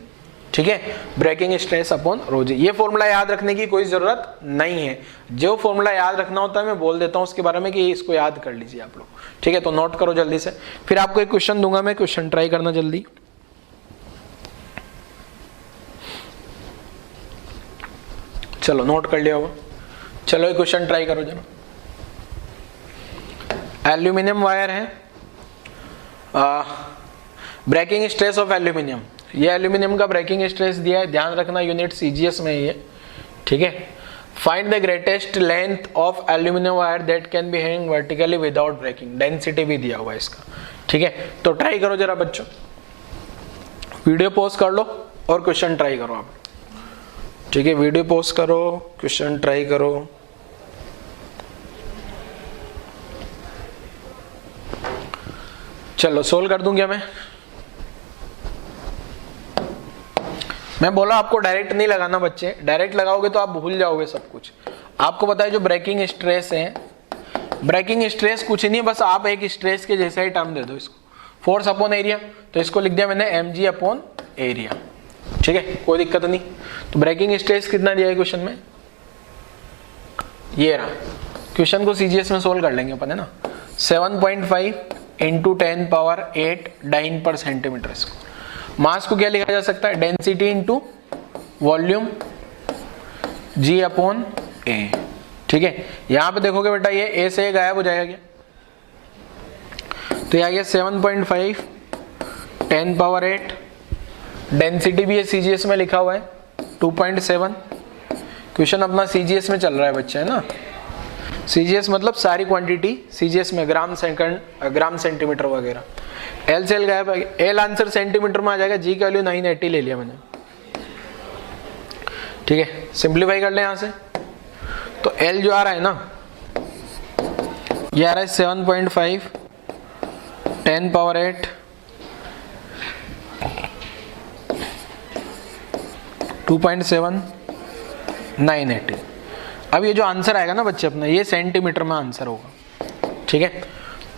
ठीक है, breaking stress upon rho G. ये फॉर्मूला याद रखने की कोई जरूरत नहीं है, जो फॉर्मूला याद रखना होता है मैं बोल देता हूं उसके बारे में कि इसको याद कर लीजिए आप लोग, ठीक है। तो नोट करो जल्दी से, फिर आपको एक क्वेश्चन दूंगा मैं, क्वेश्चन ट्राई करना जल्दी। चलो नोट कर लिया होगा, चलो एक क्वेश्चन ट्राई करो जरा। एल्यूमिनियम वायर है, ब्रेकिंग स्ट्रेस ऑफ एल्यूमिनियम, ये एल्यूमिनियम का ब्रेकिंग स्ट्रेस दिया है, ध्यान रखना यूनिट सीजीएस में ये, ठीक है। Find the greatest length of aluminium wire that can be hang vertically without breaking, density भी दिया हुआ है इसका, ठीक है। तो ट्राई करो जरा बच्चों, वीडियो पॉज कर लो और क्वेश्चन ट्राई करो आप, ठीक है, वीडियो पॉज करो, क्वेश्चन ट्राई करो। चलो सोल्व कर दूं क्या मैं बोला आपको डायरेक्ट नहीं लगाना बच्चे, डायरेक्ट लगाओगे तो आप भूल जाओगे सब कुछ। आपको पता है जो ब्रेकिंग स्ट्रेस है, ब्रेकिंग स्ट्रेस कुछ नहीं है, बस आप एक स्ट्रेस के जैसा ही टर्म दे दो इसको, फोर्स अपॉन एरिया, तो इसको लिख दिया मैंने mg अपॉन एरिया, ठीक है, कोई दिक्कत नहीं। तो ब्रेकिंग स्ट्रेस कितना दिया है क्वेश्चन में, ये रहा, क्वेश्चन को सीजीएस में सोल्व कर लेंगे अपन, है ना। 7.5 इंटू 10 पावर 8 डाइन पर सेंटीमीटर इसको। मास को क्या लिखा जा सकता है, डेंसिटी इंटू वॉल्यूम जी अपॉन ए, ठीक है। यहां पे देखोगे बेटा ये ए से गायब हो जाएगा क्या, तो ये आ गया 7.5 10 पावर 8, डेंसिटी भी ये सीजीएस में लिखा हुआ है 2.7। क्वेश्चन अपना सीजीएस में चल रहा है बच्चे, है ना, सीजीएस मतलब सारी क्वांटिटी सीजीएस में, ग्राम सेकंड, ग्राम सेंटीमीटर वगैरह। एल से एल गायब, एल आंसर सेंटीमीटर में आ जाएगा, जी का वैल्यू 980 ले लिया मैंने, ठीक है। सिंप्लीफाई कर ले यहां से, तो एल जो आ रहा है ना, ये आ रहा है 7.5 10 पावर 8 2.7 980। अब ये जो आंसर आएगा ना बच्चे अपना, ये सेंटीमीटर में आंसर होगा, ठीक है।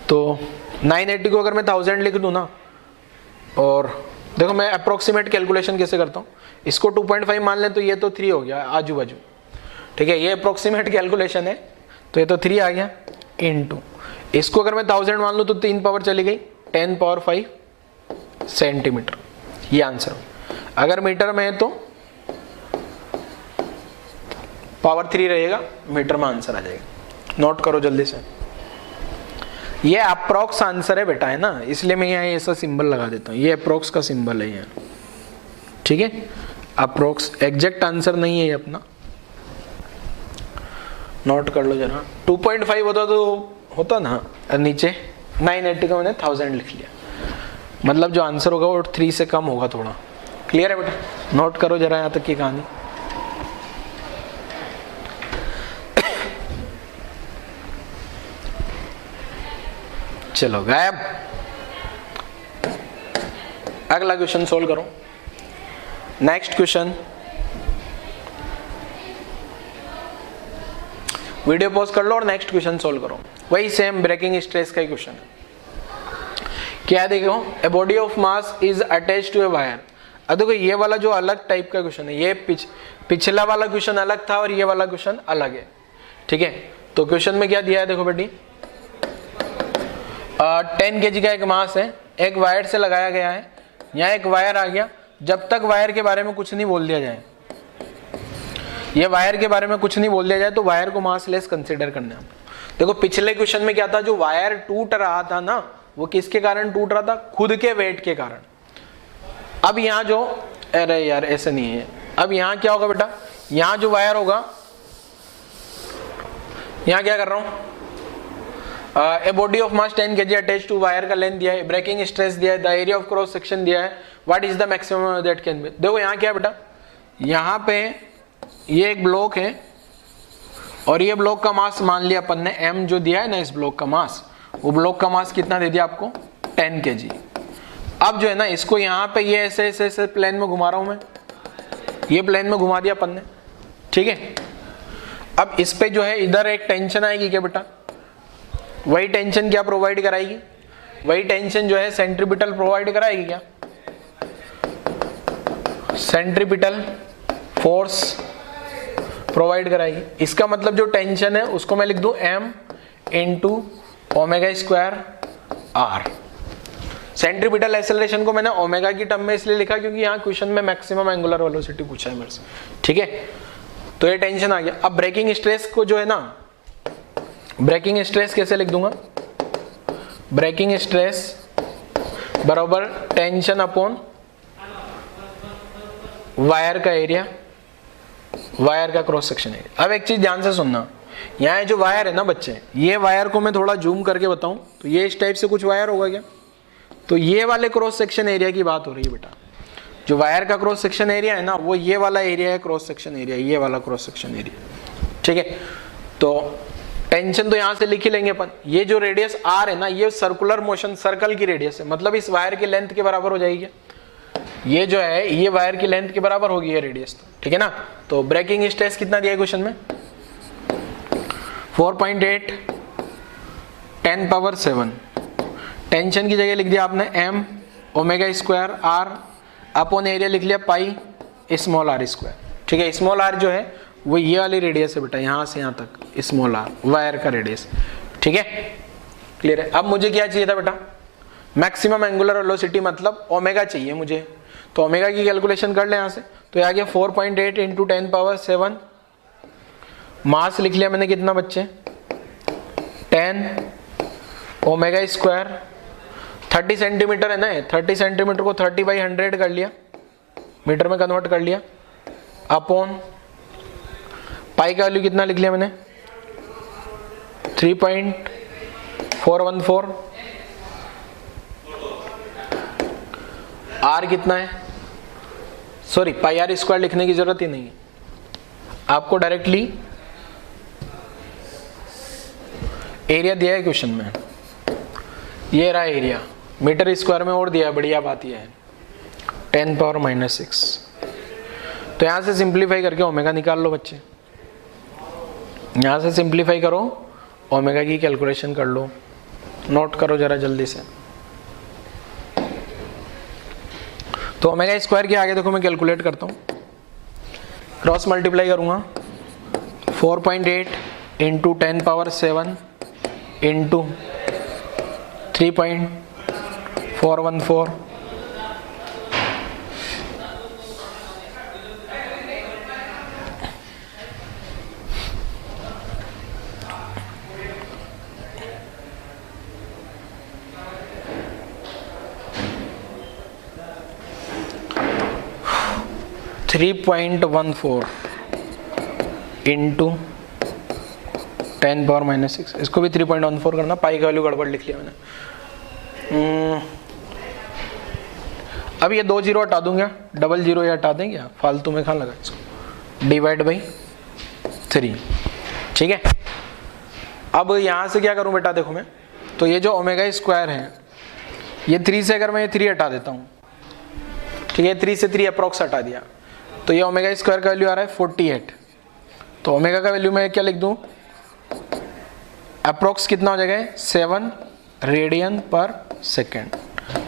तो 980 को अगर मैं 1000 लिख दूं ना, और देखो मैं अप्रोक्सीमेट कैलकुलेशन कैसे करता हूँ, इसको 2.5 मान लें तो ये तो 3 हो गया आजू बाजू, ठीक है, ये अप्रोक्सीमेट कैलकुलेशन है, तो ये तो 3 आ गया इनटू, इसको अगर मैं 1000 मान लूँ तो 3 पावर चली गई 10 पावर 5 सेंटीमीटर, ये आंसर। अगर मीटर में है तो पावर 3 रहेगा, मीटर में आंसर आ जाएगा। नोट करो जल्दी से, ये अप्रोक्स आंसर है बेटा, है ना, इसलिए मैं यहाँ ऐसा सिंबल लगा देता हूँ, ये अप्रोक्स का सिंबल है यहाँ, ठीक है, अप्रोक्स, एग्जैक्ट आंसर नहीं है ये अपना। नोट कर लो जरा, 2.5 होता तो होता ना, नीचे 980 का मैंने 1000 लिख लिया, मतलब जो आंसर होगा वो 3 से कम होगा थोड़ा। क्लियर है बेटा, नोट करो जरा यहाँ तक की कहानी। चलो गायब, अगला क्वेश्चन सोल्व करो। नेक्स्ट क्वेश्चन, वीडियो पॉज कर लो और नेक्स्ट क्वेश्चन सोल्व करो। वही सेम ब्रेकिंग स्ट्रेस का ही क्वेश्चन है। क्या देखो, a body of mass is attached to a wire. अब देखो ये वाला जो अलग टाइप का क्वेश्चन है, ये पिछला वाला क्वेश्चन अलग था और ये वाला क्वेश्चन अलग है, ठीक है। तो क्वेश्चन में क्या दिया है देखो बेटी, 10 kg का एक मास है, एक वायर से लगाया गया है, यहाँ एक वायर आ गया, जब तक वायर के बारे में कुछ नहीं बोल दिया जाए, ये वायर के बारे में कुछ नहीं बोल दिया जाए तो वायर को मास लेस कंसीडर करना है। देखो पिछले क्वेश्चन में क्या था, जो वायर टूट रहा था ना, वो किसके कारण टूट रहा था, खुद के वेट के कारण। अब यहाँ जो, अरे यार ऐसे नहीं है, अब यहाँ क्या होगा बेटा, यहाँ जो वायर होगा, यहाँ क्या कर रहा हूँ, a body of mass 10 kg attach to wire का लेंथ दिया है, ब्रेकिंग स्ट्रेस दिया है, the area of cross section दिया है, what is the maximum that can be. देखो यहाँ क्या है बेटा, यहाँ पे ये एक ब्लॉक है और ये ब्लॉक का मास मान लिया अपन ने m जो दिया है ना इस ब्लॉक का मास, वो ब्लॉक का मास कितना दे दिया आपको 10 kg। अब जो है ना इसको यहाँ पे ये ऐसे ऐसे ऐसे प्लेन में घुमा रहा हूँ मैं, ये प्लेन में घुमा दिया अपन ने, ठीक है। अब इस पे जो है इधर एक टेंशन आएगी क्या बेटा, वही टेंशन क्या प्रोवाइड कराएगी, वही टेंशन जो है सेंट्रीपिटल प्रोवाइड कराएगी क्या, सेंट्रीपिटल फोर्स प्रोवाइड कराएगी। इसका मतलब जो टेंशन है उसको मैं लिख दूं m into omega square r। Centripetal acceleration को मैंने ओमेगा की टर्म में इसलिए लिखा क्योंकि यहाँ क्वेश्चन में मैक्सिमम एंगुलर वेलोसिटी पूछा है मेरे से, ठीक है। तो ये टेंशन आ गया। अब ब्रेकिंग स्ट्रेस को जो है ना, ब्रेकिंग स्ट्रेस कैसे लिख दूंगा, ब्रेकिंग स्ट्रेस बराबर टेंशन अपॉन वायर का एरिया, वायर का क्रॉस सेक्शन एरिया। अब एक चीज ध्यान से सुनना, यहाँ जो वायर है ना बच्चे, ये वायर को मैं थोड़ा जूम करके बताऊं तो ये इस टाइप से कुछ वायर होगा क्या, तो ये वाले क्रॉस सेक्शन एरिया की बात हो रही है बेटा। जो वायर का क्रॉस सेक्शन एरिया है ना वो ये वाला एरिया है, क्रॉस सेक्शन एरिया ये वाला क्रॉस सेक्शन एरिया, ठीक है। तो टेंशन तो यहां से लिख ही लेंगे अपन। ये जो रेडियस r है ना ये सर्कुलर मोशन सर्कल की रेडियस है, मतलब इस वायर की लेंथ के बराबर हो जाएगी। ये जो है ये वायर की लेंथ के बराबर होगी ये रेडियस, ठीक है ना। तो ब्रेकिंग स्ट्रेस कितना दिया है क्वेश्चन में 4.8 10 पावर 7। टेंशन की जगह लिख दिया आपने m omega square r upon area लिख लिया पाई स्मॉल r स्क्वायर, ठीक है। स्मॉल r जो है वो ये वाली रेडियस है बेटा, यहाँ से यहाँ तक स्मॉल r वायर का रेडियस, ठीक है। क्लियर है। अब मुझे क्या चाहिए था बेटा, मैक्सिमम एंगुलर वेलोसिटी मतलब ओमेगा चाहिए मुझे, तो ओमेगा की कैलकुलेशन कर ले यहाँ से। तो ये आ गया 4.8 इंटू 10 पावर 7, मास लिख लिया मैंने कितना बच्चे 10 ओमेगा स्क्वायर, 30 सेंटीमीटर है ना, 30 सेंटीमीटर को 30/100 कर लिया, मीटर में कन्वर्ट कर लिया, अपॉन पाई का वैल्यू कितना लिख लिया मैंने 3.414, आर कितना है, सॉरी पाई आर स्क्वायर लिखने की जरूरत ही नहीं है, आपको डायरेक्टली एरिया दिया है क्वेश्चन में, ये रहा एरिया मीटर स्क्वायर में और दिया है, बढ़िया बात यह है 10 पावर -6। तो यहां से सिंप्लीफाई करके ओमेगा निकाल लो बच्चे, यहां से सिंप्लीफाई करो ओमेगा की कैलकुलेशन कर लो, नोट करो जरा जल्दी से। तो ओमेगा स्क्वायर के आगे देखो मैं कैलकुलेट करता हूँ, क्रॉस मल्टीप्लाई करूँगा 4.8 into 10 power 7 into 3.414 3.14 into 10 power -6, इसको भी 3.14 करना, पाई का वैल्यू गड़बड़ लिख लिया मैंने। अब ये 2 जीरो हटा दूंगा, डबल जीरो ये हटा देंगे, फालतू में कहाँ लगा इसको, डिवाइड बाई 3, ठीक है। अब यहाँ से क्या करूँ बेटा देखो मैं, तो ये जो ओमेगा स्क्वायर है ये 3 से अगर मैं ये 3 हटा देता हूँ, ठीक है, 3 से 3 अप्रॉक्स हटा दिया, तो ये ओमेगा स्क्वायर का वैल्यू आ रहा है 48। तो ओमेगा का वैल्यू मैं क्या लिख दूं, अप्रॉक्स कितना हो जाएगा 7 रेडियन पर सेकेंड,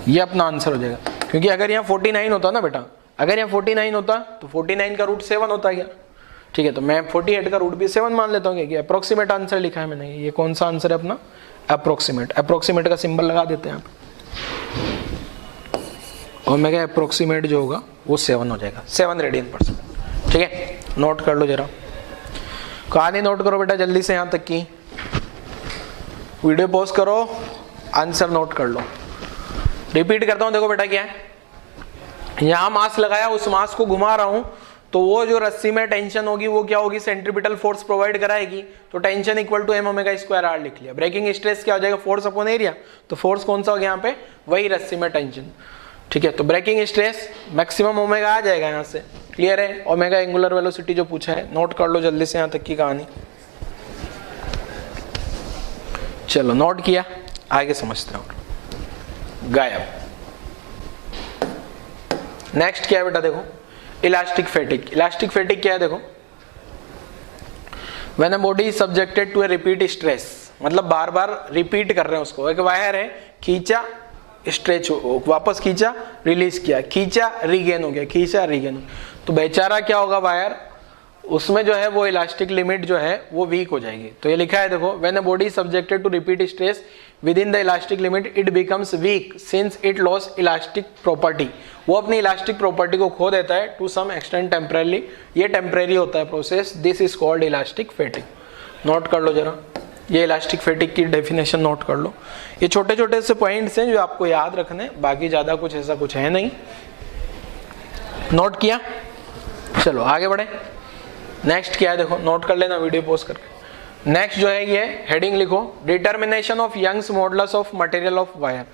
ये अपना आंसर हो जाएगा। क्योंकि अगर यहाँ 49 होता ना बेटा, अगर यहाँ 49 होता तो 49 का रूट 7 होता क्या, ठीक है। तो मैं 48 का रूट भी 7 मान लेता हूँ, क्योंकि अप्रोक्सीमेट आंसर लिखा है मैंने। ये कौन सा आंसर है अपना, अप्रोक्सीमेट। अप्रोक्सीमेट का सिंबल लगा देते हैं आप, ओमेगा अप्रोक्सीमेट जो होगा वो 7 हो जाएगा, 7 रेडियन पर सेकेंड, ठीक है। नोट कर लो जरा, कहानी नोट करो बेटा जल्दी से, यहाँ तक की वीडियो पॉज करो, आंसर नोट कर लो। रिपीट करता हूँ, देखो बेटा क्या है, यहाँ मास लगाया, उस मास को घुमा रहा हूँ तो वो जो रस्सी में टेंशन होगी वो क्या होगी, सेंट्रीपिटल फोर्स प्रोवाइड कराएगी, तो tension equal to M omega square R लिख लिया। ब्रेकिंग स्ट्रेस क्या हो जाएगा, फोर्स अपॉन एरिया, तो फोर्स कौन सा हो गया यहाँ पे, वही रस्सी में टेंशन। ठीक है, तो ब्रेकिंग स्ट्रेस मैक्सिमम ओमेगा आ जाएगा यहाँ से। क्लियर है, ओमेगा एंगुलर वेलोसिटी जो पूछा है, नोट कर लो जल्दी से यहाँ तक की कहानी। चलो नोट किया, आगे समझते हैं। गायब। नेक्स्ट क्या है बेटा, देखो इलास्टिक फैटिग। इलास्टिक फैटिग क्या है, देखो when a body is subjected to a repeat stress, मतलब बार बार रिपीट कर रहे हैं उसको। एक वायर है, खींचा स्ट्रेच, वापस खींचा रिलीज किया, खींचा रीगेन हो गया, खींचा रीगेन, तो बेचारा क्या होगा वायर, उसमें जो है वो इलास्टिक लिमिट जो है वो वीक हो जाएगी। तो ये लिखा है देखो, when a body is subjected to repeat stress within the elastic limit it becomes weak since it loss elastic property, वो अपनी इलास्टिक प्रॉपर्टी को खो देता है टू सम एक्सटेंट टेम्परेरी, ये टेम्परेरी होता है process, this is called elastic fatigue. Note कर लो जरा, ये इलास्टिक फैटिग की डेफिनेशन नोट कर लो। ये छोटे छोटे से पॉइंट्स हैं जो आपको याद रखने, बाकी ज्यादा कुछ ऐसा कुछ है नहीं। नोट किया, चलो आगे बढ़े। नेक्स्ट क्या है देखो, नोट कर लेना वीडियो पॉज करके। नेक्स्ट जो है ये हेडिंग लिखो, determination of Young's modulus of material of wire.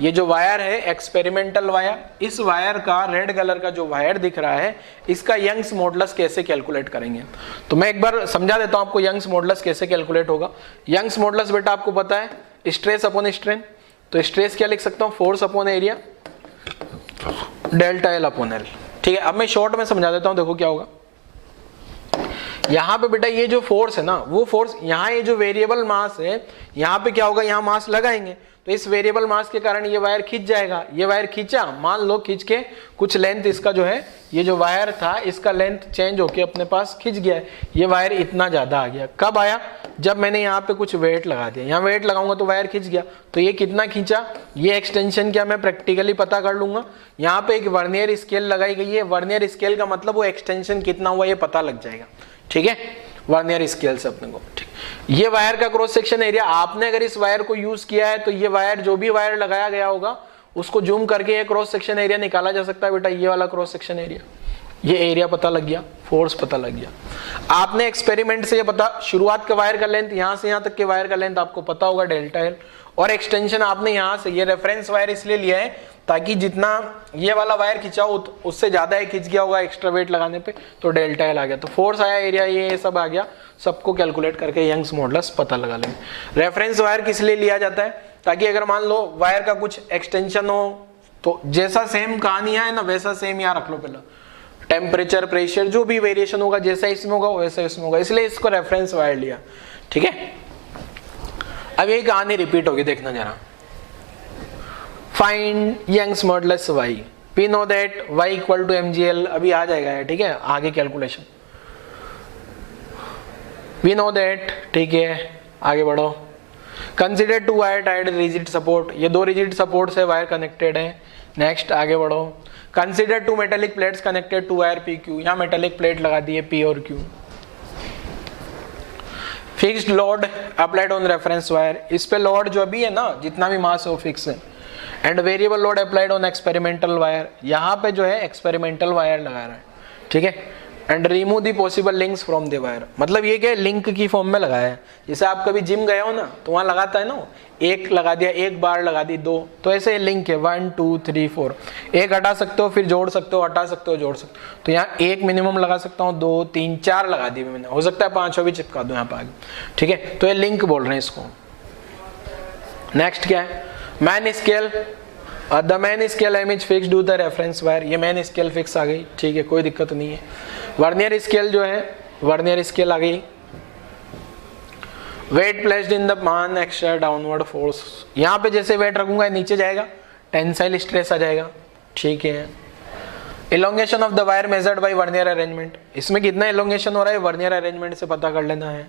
ये जो वायर है एक्सपेरिमेंटल वायर, इस वायर का रेड कलर का जो वायर दिख रहा है, इसका यंग्स मॉडुलस कैसे कैलकुलेट करेंगे। तो मैं एक बार समझा देता हूं आपको यंग्स मॉडुलस कैसे कैलकुलेट होगा। यंग्स मॉडुलस बेटा आपको पता है स्ट्रेस अपॉन स्ट्रेन, तो स्ट्रेस क्या लिख सकता हूं, force upon area delta L upon L. ठीक है, अब मैं शॉर्ट में समझा देता हूं, देखो क्या होगा। यहाँ पे बेटा ये जो फोर्स है ना, वो फोर्स, यहाँ ये जो वेरिएबल मास है, यहाँ पे क्या होगा, यहाँ मास लगाएंगे, तो इस वेरिएबल मास के कारण ये वायर खींच जाएगा। ये वायर खींचा, मान लो खींच के कुछ लेंथ इसका जो है, ये जो वायर था इसका लेंथ चेंज होके अपने पास खींच गया है, ये वायर इतना ज्यादा आ गया। कब आया, जब मैंने यहाँ पे कुछ वेट लगा दिया, यहाँ वेट लगाऊंगा तो वायर खींच गया। तो ये कितना खींचा, ये एक्सटेंशन क्या मैं प्रैक्टिकली पता कर लूंगा। यहाँ पे एक वर्नियर स्केल लगाई गई है, वर्नियर स्केल का मतलब वो एक्सटेंशन कितना हुआ ये पता लग जाएगा। ठीक है, वर्नियर स्केल से अपने को। ठीक, ये वायर का क्रॉस सेक्शन एरिया, आपने अगर इस वायर को यूज किया है तो ये वायर, जो भी वायर लगाया गया होगा उसको जूम करके ये क्रॉस सेक्शन एरिया निकाला जा सकता है बेटा। ये वाला क्रॉस सेक्शन एरिया, ये एरिया पता लग गया, फोर्स पता लग गया। आपने एक्सपेरिमेंट से ये पता, शुरुआत का वायर का लेंथ, यहां से यहां तक के वायर का लेंथ आपको पता होगा डेल्टा एल, और एक्सटेंशन आपने यहां से, ये रेफरेंस वायर इसलिए लिया है ताकि जितना ये वाला वायर खींचा उससे ज्यादा ही खींच गया होगा एक्स्ट्रा वेट लगाने पे, तो डेल्टा एल आ गया। तो फोर्स आया, एरिया ये सब आ गया, सबको कैलकुलेट करके यंग्स मॉडुलस पता लगा लेंगे। रेफरेंस वायर किस लिए लिया जाता है, ताकि अगर मान लो वायर का कुछ एक्सटेंशन हो तो जैसा सेम कहानी है ना वैसा सेम यहाँ रख लो पहले, टेम्परेचर प्रेशर जो भी वेरिएशन होगा जैसा इसमें होगा वैसा इसमें होगा, इसलिए इसको रेफरेंस वायर लिया। ठीक है, अब ये कहानी रिपीट होगी, देखना जरा। Find Young's modulus y, we know that y equal to mgl, अभी आ जाएगा है। ठीक है, आगे कैलकुलेशन वी नो दैट। ठीक है, आगे बढ़ो। Consider two wire tied rigid support, ये दो रिजिड सपोर्ट से वायर कनेक्टेड है। नेक्स्ट आगे बढ़ो। Consider two metallic plates connected to wire P Q, यहाँ मेटेलिक प्लेट लगा दी है P और Q। Fixed load applied on reference wire, इस पे लोड जो भी है ना, जितना भी मास है वो फिक्स है। And variable load applied on experimental wire, यहाँ पे जो है एक्सपेरिमेंटल वायर लगा रहा है। ठीक है, and remove the possible links from the wire, मतलब ये क्या लिंक की फॉर्म में लगाया है। जैसे आप कभी जिम गए हो ना तो वहाँ लगाता है ना, एक लगा दिया, एक बार लगा दी, दो, तो ऐसे लिंक है 1 2 3 4, एक हटा सकते हो फिर जोड़ सकते हो, हटा सकते हो जोड़ सकते हो। तो यहाँ एक मिनिमम लगा सकता हूँ, 2 3 4 लगा दिए मैंने, हो सकता है 5 भी चिपका दो यहाँ पे आगे। ठीक है, तो ये लिंक बोल रहे हैं इसको। नेक्स्ट क्या है, main scale, the main scale M is fixed to the reference wire, ये मैन स्केल फिक्स आ गई। ठीक है, कोई दिक्कत नहीं है। वर्नियर स्केल जो है, वर्नियर स्केल आ गई। वेट प्लेस्ड इन द मान एक्स्ट्रा डाउनवर्ड फोर्स, यहाँ पे जैसे वेट रखूंगा नीचे जाएगा, टेंसाइल स्ट्रेस आ जाएगा। ठीक है, elongation of the wire measured by vernier arrangement, इसमें कितना इलोंगेशन हो रहा है वर्नियर अरेंजमेंट से पता कर लेना है।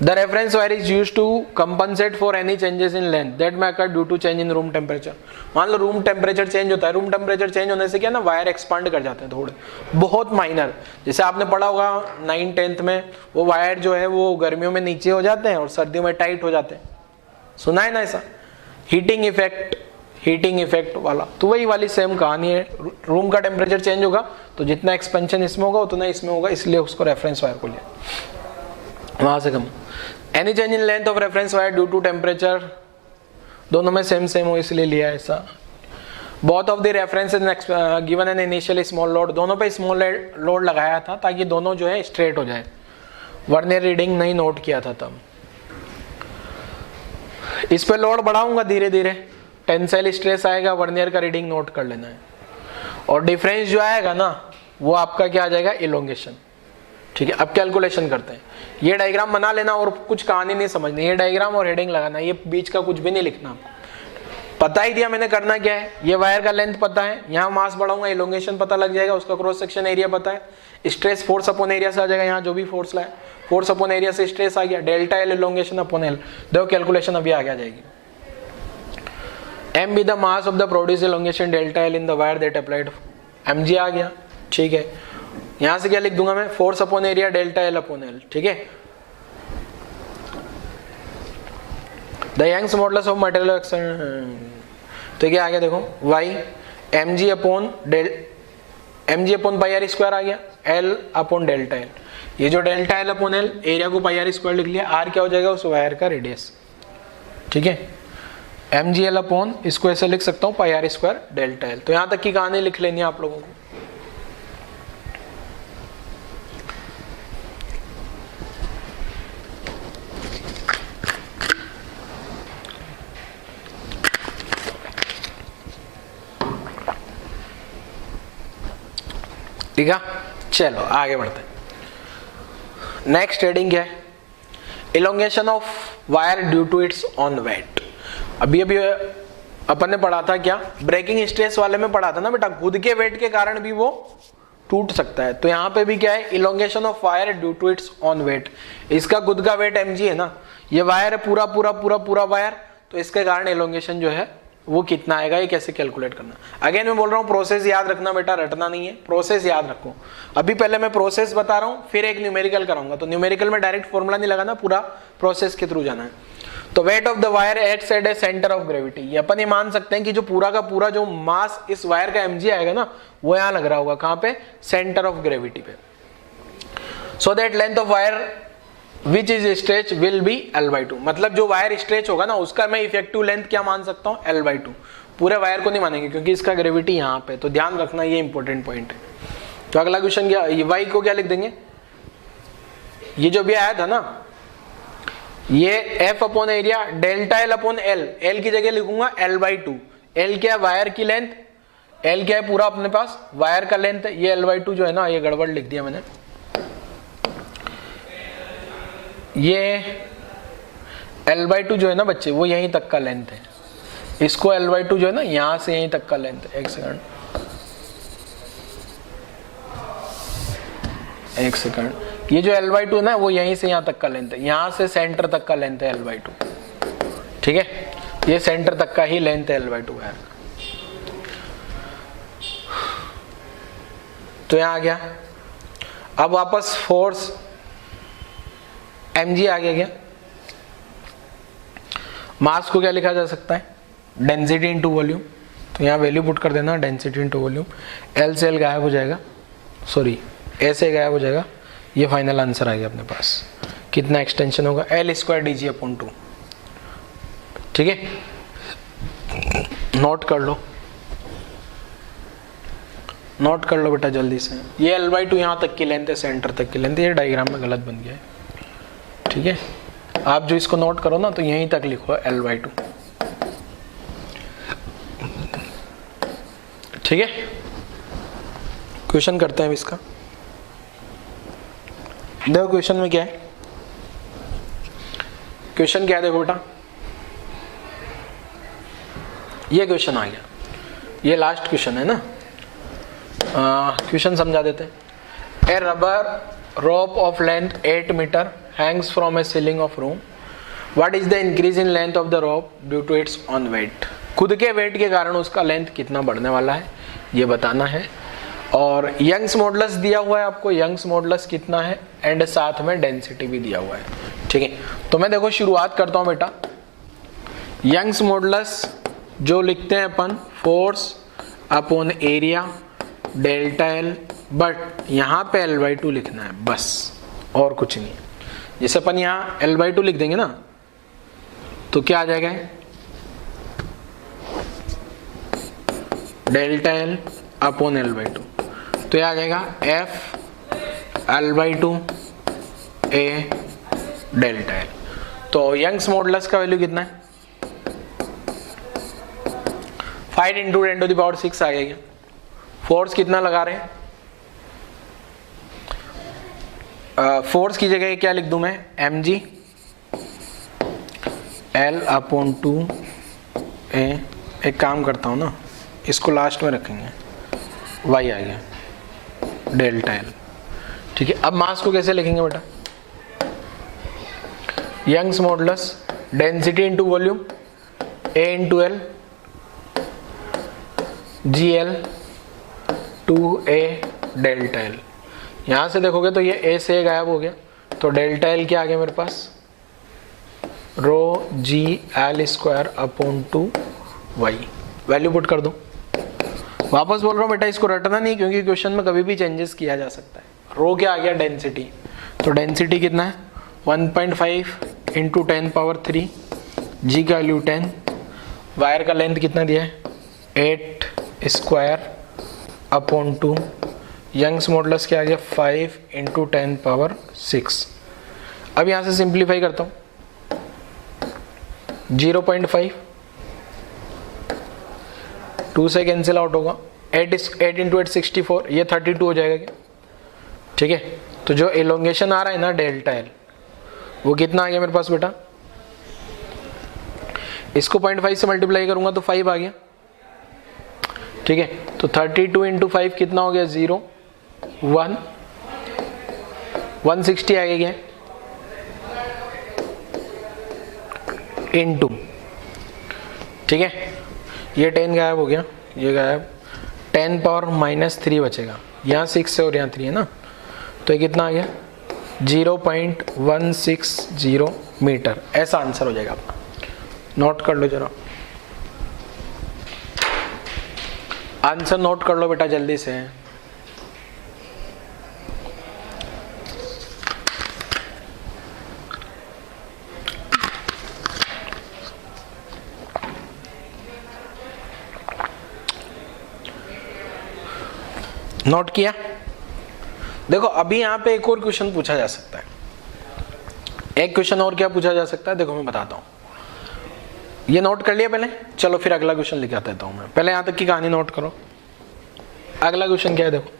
The reference wire is used to compensate for any changes in length that may occur due to change in room temperature। मान लो रूम टेम्परेचर चेंज होता है, रूम टेम्परेचर चेंज होने से क्या ना वायर एक्सपांड कर जाते हैं थोड़े बहुत माइनर। जैसे आपने पढ़ा होगा 9th 10th में, वो वायर जो है वो गर्मियों में नीचे हो जाते हैं और सर्दियों में टाइट हो जाते हैं, सुना है ना ऐसा। हीटिंग इफेक्ट, हीटिंग इफेक्ट वाला, तो वही वाली सेम कहानी है। रूम का टेम्परेचर चेंज होगा तो जितना एक्सपेंशन इसमें होगा उतना इसमें होगा, इसलिए उसको रेफरेंस वायर को लिया। वहां से कम any change in length of reference wire due to temperature, दोनों में सेम हो इसलिए लिया ऐसा। Both of the references given an initially small load, दोनों पे स्मॉल लोड लगाया था ताकि दोनों जो है स्ट्रेट हो जाए। वर्नियर रीडिंग नहीं नोट किया था तब। इस पे लोड बढ़ाऊंगा धीरे धीरे, टेंसाइल स्ट्रेस आएगा, वर्नियर का रीडिंग नोट कर लेना है। और डिफरेंस जो आएगा ना वो आपका क्या आ जाएगा, इलोंगेशन। ठीक है, अब कैलकुलेशन करते हैं। ये डायग्राम बना लेना और कुछ कहानी नहीं समझनी, ये डायग्राम और हेडिंग लगाना, ये बीच का कुछ भी नहीं लिखना। पता ही दिया मैंने करना क्या है, ये वायर का लेंथ पता है, यहाँ मास बढ़ाऊंगा, इलोंगेशन पता लग जाएगा, उसका क्रॉस सेक्शन एरिया पता है, स्ट्रेस फोर्स अपॉन एरिया से आ जाएगा, यहाँ जो भी फोर्स लाए फोर्स अपॉन एरिया से स्ट्रेस आ गया, delta L elongation upon L. देखो कैलकुलेशन अभी आगे आ जाएगी। M be the mass of the produce elongation delta L in the wire that applied, M G आ गया। ठीक है, यहां से क्या लिख दूंगा मैं, force upon area delta L upon L. ठीक है, the Young's modulus of material तो क्या आ गया देखो, Y M G upon pi R square आ गया, एल अपॉन डेल्टा एल। ये जो delta L upon L, area को पाई आर स्क्वायर लिख लिया, आर क्या हो जाएगा उस वायर का रेडियस। ठीक है, एम जी एल अपॉन, इसको ऐसे लिख सकता हूँ पाई आर स्क्वायर डेल्टा एल। तो यहां तक की कहानी लिख लेनी है आप लोगों को। ठीक है, चलो आगे बढ़ते हैं। नेक्स्ट हेडिंग क्या है, elongation of wire due to its on weight. अभी अपन ने पढ़ा था क्या, ब्रेकिंग स्ट्रेस वाले में पढ़ा था ना बेटा, खुद के वेट के कारण भी वो टूट सकता है। तो यहाँ पे भी क्या है, elongation of wire due to its on weight. इसका खुद का वेट mg है ना, ये वायर है पूरा पूरा पूरा पूरा वायर, तो इसके कारण इलोंगेशन जो है वो कितना आएगा, ये कैसे कैलकुलेट करना। अगेन मैं बोल रहा हूँ प्रोसेस याद रखना बेटा, रटना नहीं है, प्रोसेस याद रखो। अभी पहले मैं प्रोसेस बता रहा हूँ, फिर एक न्यूमेरिकल कराऊंगा, तो न्यूमेरिकल में डायरेक्ट फॉर्मूला नहीं लगाना, पूरा प्रोसेस के थ्रू जाना है। तो weight of the wire acts at a centre of gravity, ये अपन ये मान सकते हैं कि जो पूरा का पूरा जो मास इस वायर का mg आएगा ना, वो यहाँ लग रहा होगा, कहाँ पे, सेंटर ऑफ ग्रेविटी पे। So that length of wire which is stretch will be L/2, मतलब जो वायर स्ट्रेच होगा ना उसका मैं इफेक्टिव लेंथ क्या मान सकता हूँ, L/2। पूरे वायर को नहीं मानेंगे क्योंकि इसका ग्रेविटी यहाँ पे, तो ध्यान रखना ये इंपॉर्टेंट पॉइंट है। तो अगला क्वेश्चन क्या, ये y को क्या लिख देंगे, ये जो भी आया था ना, ये f upon area delta L upon L, L की जगह लिखूंगा L/2। एल क्या है, वायर की लेंथ, एल क्या है, पूरा अपने पास वायर का लेंथ है, ये L/2 जो है ना, ये गड़बड़ लिख दिया मैंने, ये L/2 जो है ना बच्चे, वो यहीं तक का लेंथ है। इसको L/2 जो है ना, यहां से यहीं तक का लेंथ है। एक सेकंड, ये जो L/2 है ना, वो यहीं से यहां तक का लेंथ है, यहां से सेंटर तक का लेंथ है L/2। ठीक है, ये सेंटर तक का ही लेंथ है L/2 वायर का। तो यहां आ गया। अब वापस फोर्स mg आ गया क्या, मास को क्या लिखा जा सकता है, डेंसिटी इनटू वॉल्यूम। तो यहाँ वैल्यू पुट कर देना, डेंसिटी इनटू वॉल्यूम, एल से एल गायब हो जाएगा, सॉरी ए से गायब हो जाएगा, ये फाइनल आंसर आ गया अपने पास। कितना एक्सटेंशन होगा, L² dg/2। ठीक है, नोट कर लो, नोट कर लो बेटा जल्दी से। ये L/2 यहाँ तक की लेंथ है, सेंटर तक की लेंथ, ये डायग्राम में गलत बन गया है। ठीक है, आप जो इसको नोट करो ना, तो यहीं तक लिखो L/2। ठीक है, क्वेश्चन करते हैं इसका। देखो क्वेश्चन में क्या है, क्वेश्चन क्या है, देखो बेटा, ये क्वेश्चन आ गया, ये लास्ट क्वेश्चन है ना। क्वेश्चन समझा देते हैं। ए rubber rope of length 8 meter hangs from a ceiling of room. What is the increase in length of the rope due to its on weight? खुद के वेट के कारण उसका लेंथ कितना बढ़ने वाला है ये बताना है। और यंग्स मॉडुलस दिया हुआ है आपको, यंग्स मॉडुलस कितना है, एंड साथ में डेंसिटी भी दिया हुआ है। ठीक है, तो मैं देखो शुरुआत करता हूं बेटा। यंग्स मॉडुलस जो लिखते हैं अपन force upon area delta L, but यहाँ पे L/2 लिखना है बस, और कुछ नहीं है। जैसे अपन यहाँ L/2 लिख देंगे ना, तो क्या आ जाएगा, डेल्टा एल अपॉन L/2, तो यह आ जाएगा F L/2 A delta L. तो यंग्स मॉडुलस का वैल्यू कितना है, 5 इंटू 10⁶ आ गया। फोर्स कितना लगा रहे हैं, फोर्स की जगह क्या लिख दूं मैं, mg L/2A। एक काम करता हूं ना, इसको लास्ट में रखेंगे, y आ गया डेल्टा एल। ठीक है, अब मास को कैसे लिखेंगे बेटा, Young's modulus density into volume A into L GL 2A delta L. यहां से देखोगे तो ये A से गायब हो गया, तो डेल्टा एल क्या आ गया मेरे पास, रो GL² upon 2y। Value put कर दो। वापस बोल रहा हूं बेटा, इसको रटना नहीं, क्योंकि क्वेश्चन में कभी भी चेंजेस किया जा सकता है। रो क्या आ गया, डेंसिटी, तो डेंसिटी कितना है 1.5 इंटू 10⁻3, जी का वैल्यू 10, वायर का लेंथ कितना दिया है 8² अपॉन 2, यंग्स मॉडुलस क्या आ गया 5 इंटू 10⁻6। अब यहां से सिंप्लीफाई करता हूं, 0.5 2 से कैंसिल आउट होगा, 8 इंटू 8 64, ये 32 हो जाएगा क्या। ठीक है, तो जो एलोंगेशन आ रहा है ना डेल्टा एल, वो कितना आ गया मेरे पास बेटा, इसको 0.5 से मल्टीप्लाई करूंगा तो 5 आ गया। ठीक है, तो 32 इंटू 5 कितना हो गया, 0 1 160 आ गया इंटू, ठीक है, ये 10 गायब हो गया, ये गायब, 10⁻³ बचेगा, यहाँ 6 है और यहाँ 3 है ना, तो ये कितना आ गया 0.160 मीटर। ऐसा आंसर हो जाएगा आपका, नोट कर लो जरा, आंसर नोट कर लो बेटा जल्दी से। नोट किया। देखो अभी यहां पे एक और क्वेश्चन पूछा जा सकता है, एक क्वेश्चन और क्या पूछा जा सकता है, देखो मैं बताता हूं। ये नोट कर लिया पहले, चलो फिर अगला क्वेश्चन लिखा देता हूं मैं, पहले यहां तक की कहानी नोट करो। अगला क्वेश्चन क्या है देखो,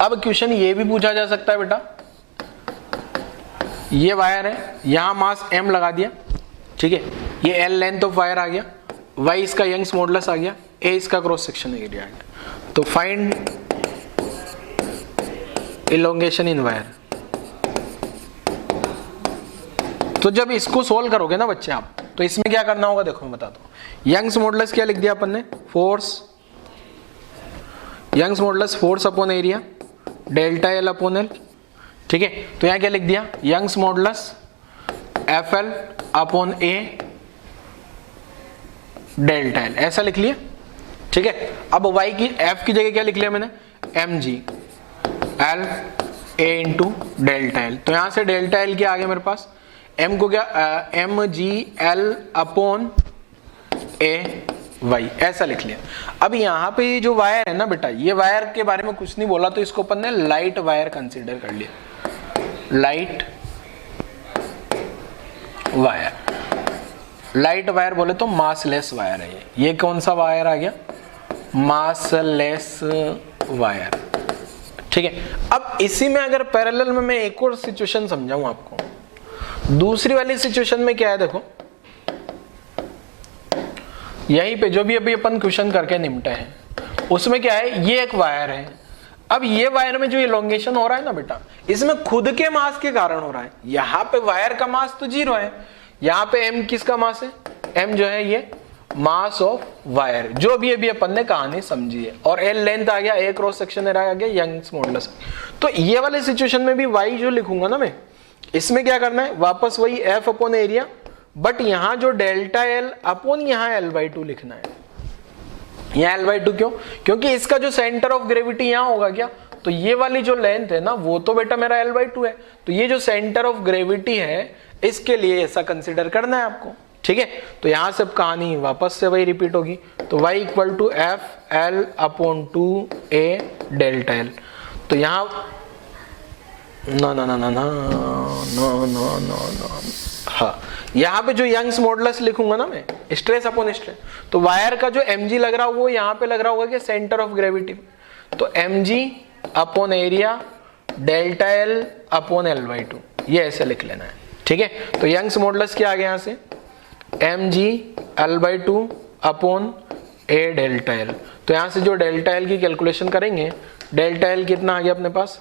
अब क्वेश्चन ये भी पूछा जा सकता है बेटा, ये वायर है, यहां मास m लगा दिया, ठीक है, ये l लेंथ ऑफ वायर आ गया, y इसका यंग्स मॉडुलस आ गया, a इसका क्रॉस सेक्शन एरिया आ गया। तो फाइंड इलोंगेशन इन वायर। तो जब इसको सोल्व करोगे ना बच्चे आप, तो इसमें क्या करना होगा देखो मैं बताता हूं। यंग्स मॉडुलस क्या लिख दिया अपन ने, force, Young's modulus force upon area delta L upon L. ठीक है, तो यहां क्या लिख दिया, Young's modulus FL upon A delta L, ऐसा लिख लिया। ठीक है, अब y की f की जगह क्या लिख लिया मैंने, mg L A into delta L. तो यहां से डेल्टा एल क्या आ गया मेरे पास, m को क्या mg L upon A y, ऐसा लिख लिया। अब यहाँ पे ये जो वायर है ना बेटा, ये वायर के बारे में कुछ नहीं बोला, तो इसको अपन ने लाइट वायर कंसीडर कर लिया, लाइट वायर। लाइट वायर बोले तो मासलेस वायर है ये कौन सा वायर आ गया, मासलेस वायर। ठीक है, अब इसी में अगर पैरेलल में मैं एक और सिचुएशन समझाऊं आपको, दूसरी वाली सिचुएशन में क्या है देखो, यहीं पे जो भी अभी अपन क्वेश्चन करके निपटे हैं उसमें क्या है, ये एक वायर है। अब ये वायर में जो इलोंगेशन हो रहा है ना बेटा, इसमें खुद के मास के कारण हो रहा है। यहाँ पे वायर का मास तो 0 है, यहाँ पे m किसका मास है, m जो है ये मास ऑफ वायर, जो भी अभी अपन ने कहानी समझी है, और l लेंथ आ गया, a क्रॉस सेक्शन एरिया आ गया, यंग्स मॉडुलस। तो ये वाले सिचुएशन में भी y जो लिखूंगा ना मैं, इसमें क्या करना है, वापस वही f अपॉन एरिया बट यहाँ जो डेल्टा एल अपॉन यहाँ L/2 लिखना है। यहाँ L/2 क्यों? क्योंकि इसका जो सेंटर ऑफ ग्रेविटी यहाँ होगा क्या, तो ये वाली जो लेंथ है ना वो तो बेटा मेरा L/2 है, तो ये जो सेंटर ऑफ ग्रेविटी है इसके लिए ऐसा कंसिडर करना है आपको, ठीक है। तो यहां से कहानी वापस से वही रिपीट होगी, तो y equal to F L upon 2a delta L. तो यहां ना ना ना ना ना ना ना ना हाँ, यहाँ पे जो यंग्स मॉडुलस लिखूंगा ना मैं, स्ट्रेस अपॉन स्ट्रेन, तो वायर का जो mg लग रहा होगा वो यहाँ पे लग रहा होगा कि सेंटर ऑफ ग्रेविटी, तो mg upon area delta L upon L/2, ये ऐसे लिख लेना है, ठीक है। तो यंग्स मॉडुलस क्या आ गया यहाँ से, mg L/2 upon a delta L. तो यहाँ से जो डेल्टा एल की कैलकुलेशन करेंगे, डेल्टा एल कितना आ गया अपने पास,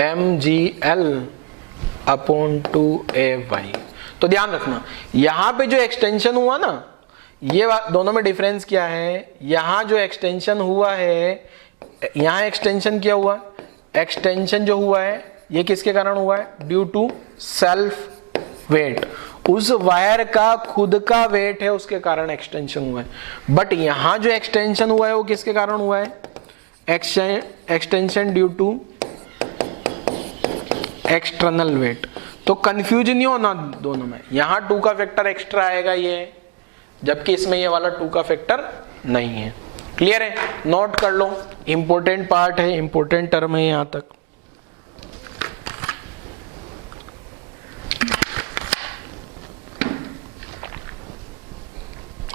mgl अपॉन 2ay। तो ध्यान रखना यहाँ पे जो एक्सटेंशन हुआ ना, ये दोनों में डिफरेंस क्या है, यहाँ जो एक्सटेंशन हुआ है, यहाँ एक्सटेंशन क्या हुआ, एक्सटेंशन जो हुआ है ये किसके कारण हुआ है, ड्यू टू सेल्फ वेट, उस वायर का खुद का वेट है उसके कारण एक्सटेंशन हुआ है। बट यहाँ जो एक्सटेंशन हुआ है वो किसके कारण हुआ है, extension due to external weight. तो कंफ्यूज नहीं होना दोनों में, यहाँ 2 का फैक्टर एक्स्ट्रा आएगा ये, जबकि इसमें ये वाला 2 का फैक्टर नहीं है। क्लियर है, नोट कर लो, इंपॉर्टेंट पार्ट है, इंपॉर्टेंट टर्म है यहां तक।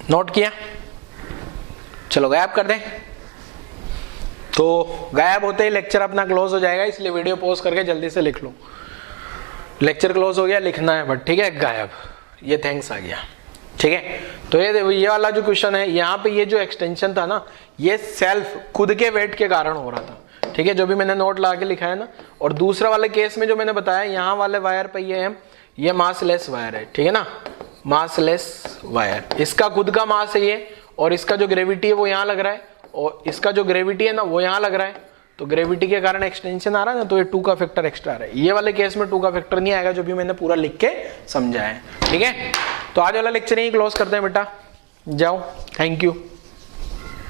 नोट किया, चलो गायब कर दें। तो गायब होते ही लेक्चर अपना क्लोज हो जाएगा, इसलिए वीडियो पॉज करके जल्दी से लिख लो। लेक्चर क्लोज हो गया, लिखना है बट, ठीक है, गायब, ये थैंक्स आ गया, ठीक है। तो ये वाला जो क्वेश्चन है, यहाँ पे ये जो एक्सटेंशन था ना, ये सेल्फ खुद के वेट के कारण हो रहा था, ठीक है, जो भी मैंने नोट ला के लिखा है ना। और दूसरा वाले केस में जो मैंने बताया, यहाँ वाले वायर पे ये मासलेस वायर है, ठीक है ना, मासलेस वायर, इसका खुद का मास है ये, और इसका जो ग्रेविटी है वो यहाँ लग रहा है, और इसका जो ग्रेविटी है ना वो यहाँ लग रहा है, तो ग्रेविटी के कारण एक्सटेंशन आ रहा है ना, तो ये 2 का फैक्टर एक्स्ट्रा आ रहा है। ये वाले केस में 2 का फैक्टर नहीं आएगा, जो भी मैंने पूरा लिख के समझाया है, ठीक है। तो आज वाला लेक्चर यहीं क्लोज करते हैं बेटा, जाओ, थैंक यू।